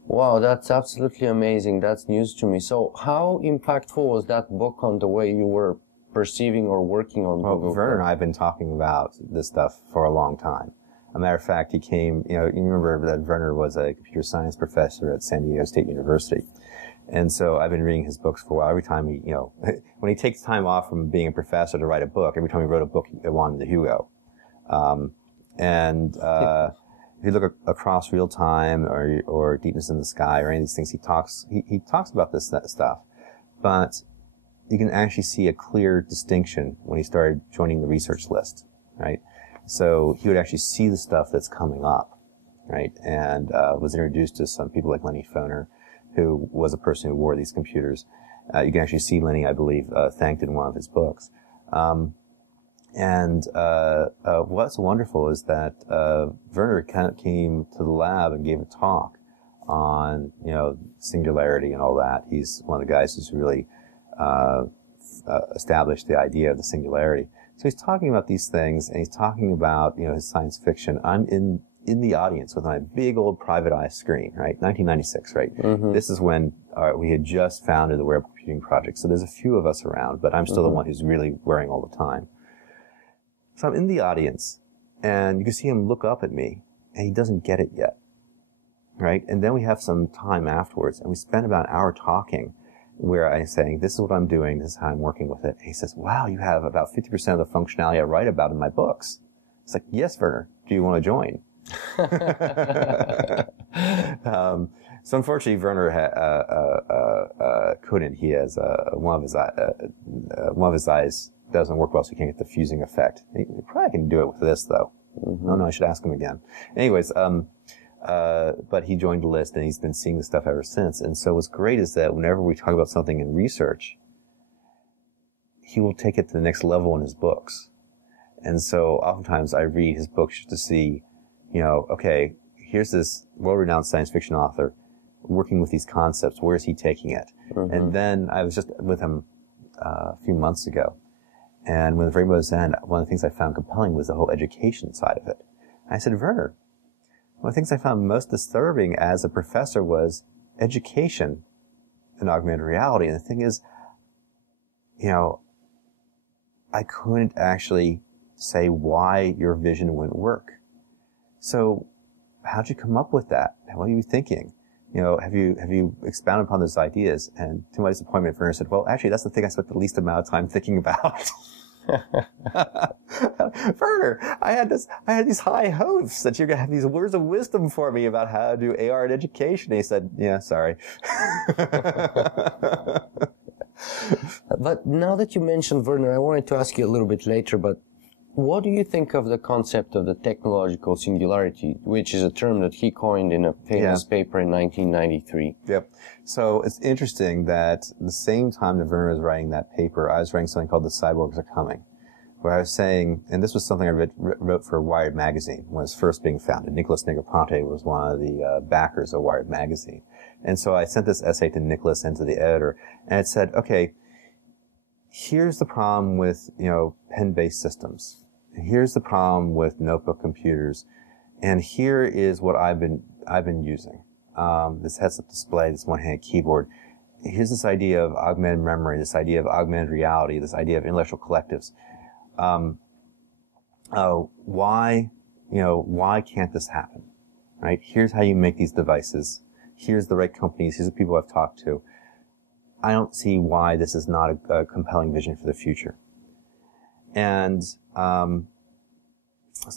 Wow, that's absolutely amazing. That's news to me. So how impactful was that book on the way you were perceiving or working on Google? Vernor and I have been talking about this stuff for a long time. A matter of fact, he came, you remember that Vernor was a computer science professor at San Diego State University. And so I've been reading his books for a while. Every time he, when he takes time off from being a professor to write a book, every time he wrote a book, he wanted the Hugo. If you look across real time or deepness in the sky or any of these things, he talks about this stuff. But you can actually see a clear distinction when he started joining the research list, right? So he would actually see the stuff that's coming up, right? And was introduced to some people like Lenny Vernor, who was a person who wore these computers. You can actually see Lenny, I believe, thanked in one of his books. What's wonderful is that Vernor kind of came to the lab and gave a talk on, singularity and all that. He's one of the guys who's really established the idea of the singularity. So he's talking about these things, and he's talking about, his science fiction. I'm in the audience with my big old private eye screen, right? 1996, right? Mm-hmm. This is when we had just founded the Wearable Computing Project. So there's a few of us around, but I'm still the one who's really wearing all the time. So I'm in the audience, and you can see him look up at me, and he doesn't get it yet, right? And then we have some time afterwards, and we spend about an hour talking, where I'm saying, this is what I'm doing, this is how I'm working with it. And he says, wow, you have about 50% of the functionality I write about in my books. It's like, yes, Vernor, do you want to join? So unfortunately, Vernor couldn't. He has one of his eyes doesn't work well, so he can't get the fusing effect. He probably can do it with this, though. Mm-hmm. Oh, no, I should ask him again. Anyways, but he joined the list, and he's been seeing the stuff ever since. And so what's great is that whenever we talk about something in research, he will take it to the next level in his books. And so oftentimes I read his books just to see, okay, here's this world-renowned science fiction author working with these concepts. Where is he taking it? Mm-hmm. And then I was just with him a few months ago. And when the Rainbow's End, one of the things I found compelling was the whole education side of it. I said, Vernor, one of the things I found most disturbing as a professor was education in augmented reality. And the thing is, I couldn't actually say why your vision wouldn't work. So how'd you come up with that? What are you thinking? Have you expounded upon those ideas? And to my disappointment, Vernor said, well, actually, that's the thing I spent the least amount of time thinking about. Vernor, I had these high hopes that you're going to have these words of wisdom for me about how to do AR in education. And he said, yeah, sorry. But now that you mentioned Vernor, I wanted to ask you a little bit later, but what do you think of the concept of the technological singularity, which is a term that he coined in a famous paper in 1993? Yep. So it's interesting that the same time that Vernor was writing that paper, I was writing something called The Cyborgs Are Coming, where I was saying, and this was something I wrote for Wired magazine when it was first being founded. Nicholas Negroponte was one of the backers of Wired magazine. And so I sent this essay to Nicholas and to the editor, and it said, okay, here's the problem with, pen-based systems. Here's the problem with notebook computers, and here is what I've been using. This heads-up display, this one-handed keyboard. Here's this idea of augmented memory, this idea of augmented reality, this idea of intellectual collectives. Why can't this happen? Right? Here's how you make these devices. Here's the right companies. Here's the people I've talked to. I don't see why this is not a compelling vision for the future. And so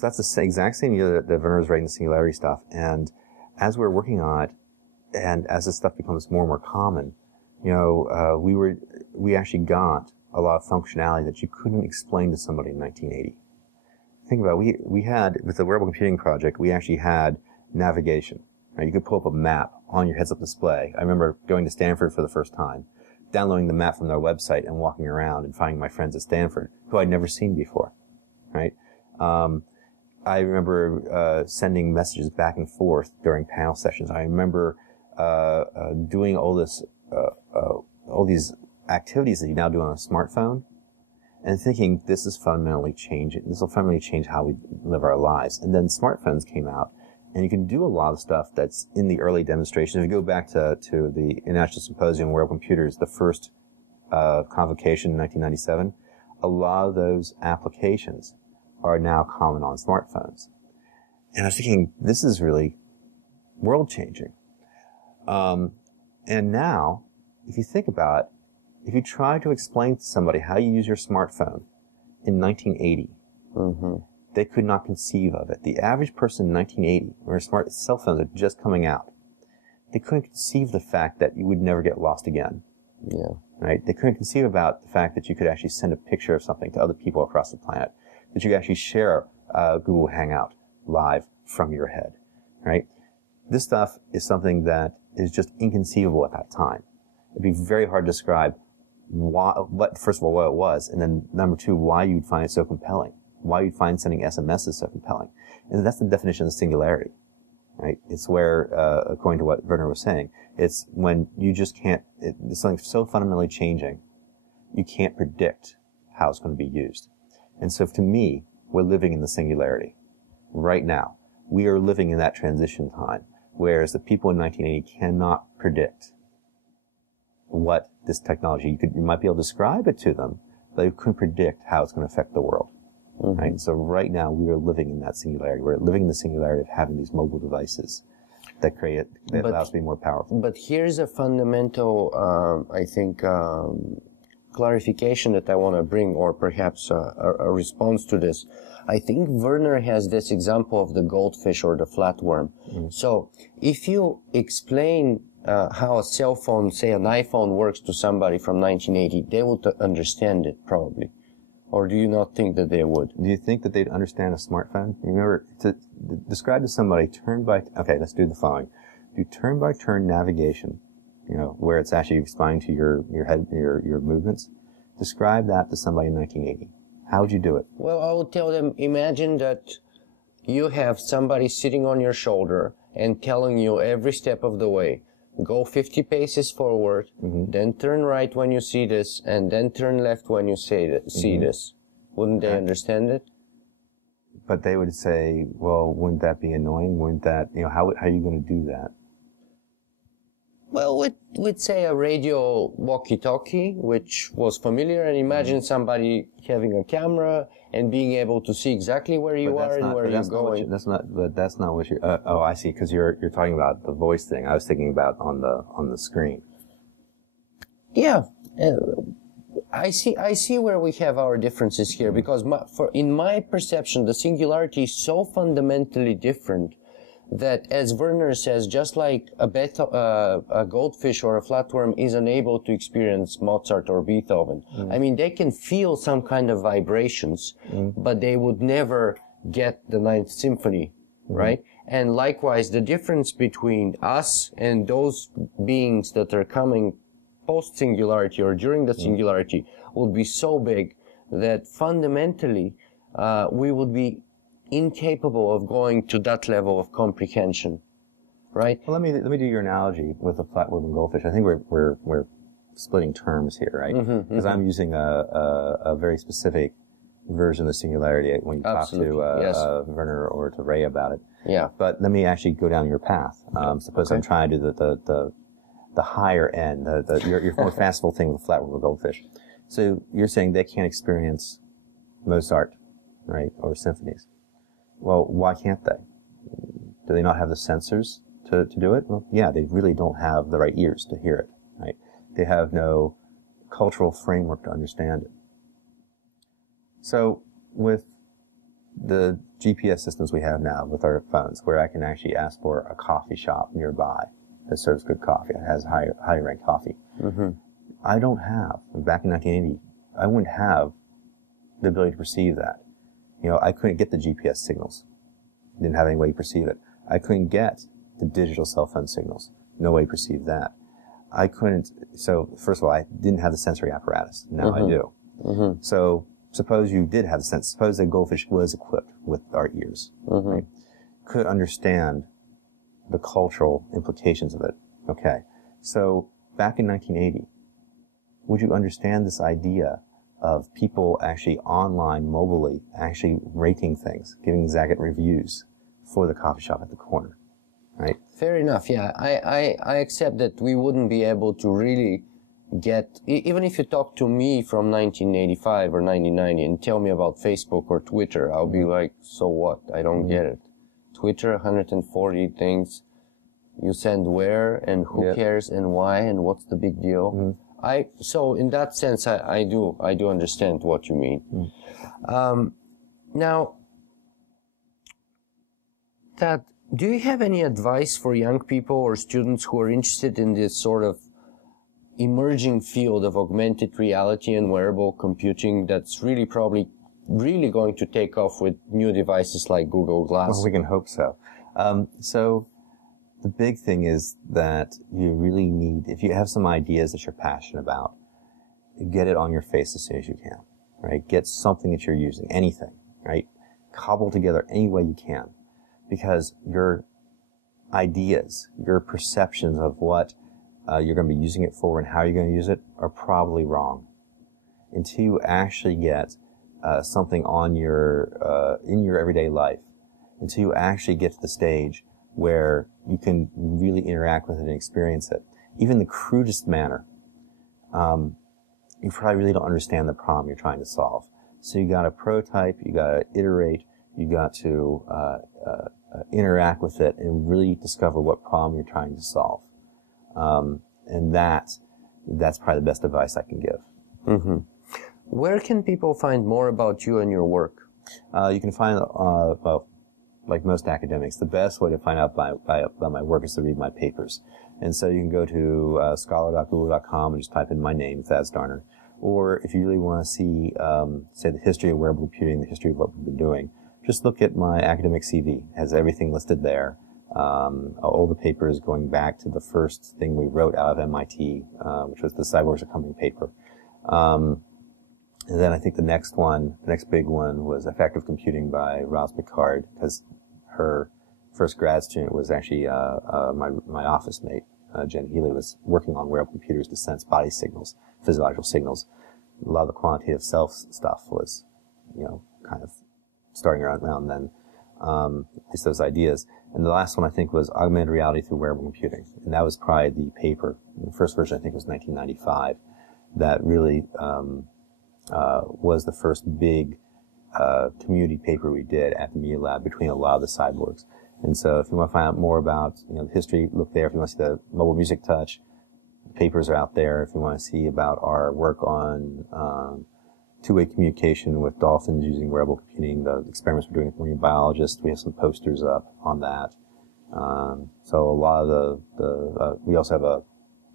that's the exact same year that Vernor was writing the Singularity stuff. And as we're working on it, and as this stuff becomes more and more common, we actually got a lot of functionality that you couldn't explain to somebody in 1980. Think about it. We had, with the Wearable Computing Project, we actually had navigation. Right? You could pull up a map on your heads-up display. I remember going to Stanford for the first time, downloading the map from their website and walking around and finding my friends at Stanford who I'd never seen before, right? I remember sending messages back and forth during panel sessions. I remember doing all these activities that you now do on a smartphone and thinking this is fundamentally changing. This will fundamentally change how we live our lives. And then smartphones came out, and you can do a lot of stuff that's in the early demonstrations. If you go back to the International Symposium on Wearable Computers, the first convocation in 1997, a lot of those applications are now common on smartphones. And I was thinking, this is really world-changing. And now, if you think about it, if you try to explain to somebody how you use your smartphone in 1980, they could not conceive of it. The average person in 1980, where smart cell phones are just coming out, they couldn't conceive the fact that you would never get lost again. Yeah. Right? They couldn't conceive about the fact that you could actually send a picture of something to other people across the planet, that you could actually share a Google Hangout live from your head. Right? This stuff is something that is just inconceivable at that time. It'd be very hard to describe first of all, what it was, and then number two, why you'd find it so compelling. Why you'd find sending SMSs so compelling. And that's the definition of singularity. Right? It's where, according to what Vernor was saying, it's when you just can't, it's something so fundamentally changing, you can't predict how it's going to be used. And so to me, we're living in the singularity. Right now, we are living in that transition time, whereas the people in 1980 cannot predict what this technology, you might be able to describe it to them, but you couldn't predict how it's going to affect the world. Right? So right now we are living in that singularity. We're living in the singularity of having these mobile devices that allow us to be more powerful. But here's a fundamental, I think, clarification that I want to bring, or perhaps a response to this. I think Vernor has this example of the goldfish or the flatworm. So if you explain how a cell phone, say an iPhone, works to somebody from 1980, they would understand it probably. Or do you not think that they would? Do you think that they'd understand a smartphone? You remember, to describe to somebody okay, let's do the following. Do turn-by-turn navigation, where it's actually responding to your head, your movements. Describe that to somebody in 1980. How would you do it? Well, I would tell them, imagine that you have somebody sitting on your shoulder and telling you every step of the way, go 50 paces forward, then turn right when you see this, and then turn left when you see this. Wouldn't they understand it? But they would say, well, wouldn't that be annoying? Wouldn't that, how are you going to do that? Well, we'd say a radio walkie-talkie, which was familiar, and imagine somebody having a camera and being able to see exactly where you are and where you're going. That's not what you, oh, I see, because you're talking about the voice thing. I was thinking about on the screen. Yeah. I see where we have our differences here, because in my perception, the singularity is so fundamentally different that, as Vernor says, just like a goldfish or a flatworm is unable to experience Mozart or Beethoven. I mean, they can feel some kind of vibrations, but they would never get the Ninth Symphony, right? And likewise, the difference between us and those beings that are coming post-singularity or during the singularity would be so big that fundamentally we would be incapable of going to that level of comprehension, right? Well, let me do your analogy with the flatworm and goldfish. I think we're splitting terms here, right? Because I'm using a very specific version of the singularity when you talk to Vernor or to Ray about it. Yeah. But let me actually go down your path. Suppose I'm trying to do the higher end, your more fanciful thing with the flatworm or goldfish. So you're saying they can't experience Mozart, right, or symphonies. Well, why can't they? Do they not have the sensors to do it? Well, yeah, they really don't have the right ears to hear it, right? They have no cultural framework to understand it. So with the GPS systems we have now with our phones, where I can actually ask for a coffee shop nearby that serves good coffee, that has high ranked coffee. I don't have, back in 1980, I wouldn't have the ability to perceive that. I couldn't get the GPS signals. Didn't have any way to perceive it. I couldn't get the digital cell phone signals. No way to perceive that. I couldn't, so first of all, I didn't have the sensory apparatus. Now I do. So suppose you did have the sense, suppose the goldfish was equipped with our ears, right? Could understand the cultural implications of it. Okay. So back in 1980, would you understand this idea of people actually online, mobilely, actually rating things, giving Zagat reviews for the coffee shop at the corner, right? Fair enough, yeah. I accept that we wouldn't be able to really get, even if you talk to me from 1985 or 1990 and tell me about Facebook or Twitter, I'll be like, so what? I don't get it. Twitter, 140 things. You send where and who cares and why and what's the big deal. So in that sense, I do understand what you mean. Now, do you have any advice for young people or students who are interested in this sort of emerging field of augmented reality and wearable computing that's really probably going to take off with new devices like Google Glass? Well, we can hope so. So the big thing is that you really need, if you have some ideas that you're passionate about, get it on your face as soon as you can, right? Get something that you're using, anything, right? Cobble together any way you can, because your ideas, your perceptions of what you're going to be using it for and how you're going to use it are probably wrong. Until you actually get something on your in your everyday life, until you actually get to the stage where you can really interact with it and experience it, even the crudest manner, you probably really don't understand the problem you're trying to solve. So you got to prototype, you got to iterate, you got to interact with it and really discover what problem you're trying to solve. And that's probably the best advice I can give. Mm-hmm. Where can people find more about you and your work? You can find, well, like most academics, the best way to find out about my work is to read my papers. And so you can go to scholar.google.com and just type in my name, Thad Starner. Or if you really want to see, say, the history of wearable computing, the history of what we've been doing, just look at my academic CV. It has everything listed there. All the papers going back to the first thing we wrote out of MIT, which was the Cyborgs Are Coming paper. And then I think the next big one was Effective Computing by Roz Picard, because her first grad student was actually my office mate, Jen Healy, was working on wearable computers to sense body signals, physiological signals. A lot of the quantitative self stuff was, kind of starting around then. It's those ideas. And the last one I think was Augmented Reality through Wearable Computing. And that was probably the paper. The first version I think was 1995. That really was the first big community paper we did at the Media Lab between a lot of the cyborgs. And so if you want to find out more about the history, look there. If you want to see the mobile music touch, the papers are out there. If you want to see about our work on two-way communication with dolphins using wearable computing, the experiments we're doing with marine biologists, we have some posters up on that. So a lot of we also have a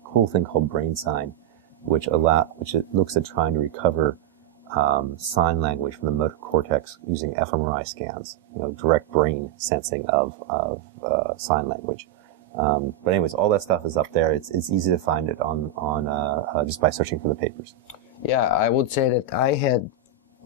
cool thing called Brain Sign, which it looks at trying to recover sign language from the motor cortex using fMRI scans, direct brain sensing of sign language. But anyways, all that stuff is up there. It's easy to find it on just by searching for the papers. Yeah, I would say that I had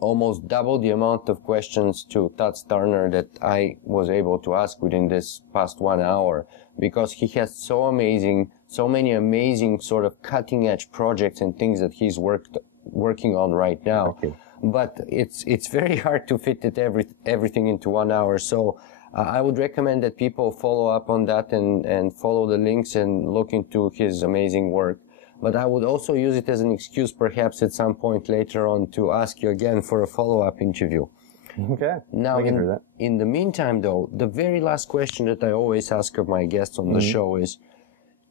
almost double the amount of questions to Thad Starner that I was able to ask within this past 1 hour, because he has so many amazing sort of cutting edge projects and things that he's working on right now. Okay. But it's very hard to fit everything into 1 hour. So I would recommend that people follow up on that and follow the links and look into his amazing work. But I would also use it as an excuse perhaps at some point later on to ask you again for a follow-up interview. Okay. Now, in the meantime, though, the very last question that I always ask of my guests on the show is,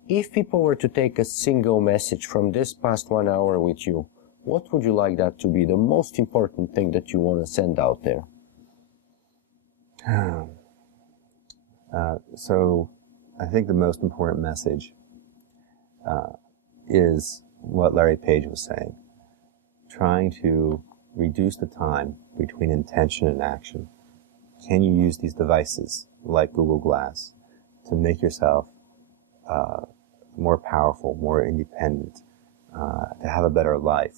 if people were to take a single message from this past 1 hour with you, what would you like that to be, the most important thing that you want to send out there? So I think the most important message is what Larry Page was saying, trying to reduce the time between intention and action. Can you use these devices like Google Glass to make yourself more powerful, more independent, to have a better life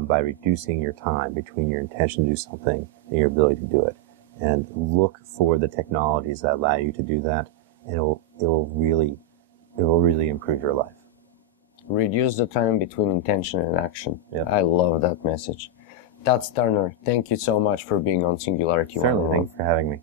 by reducing your time between your intention to do something and your ability to do it? And look for the technologies that allow you to do that, and it will really improve your life. Reduce the time between intention and action. Yeah. I love that message. Thad Starner, thank you so much for being on Singularity 101. Certainly, thanks for having me.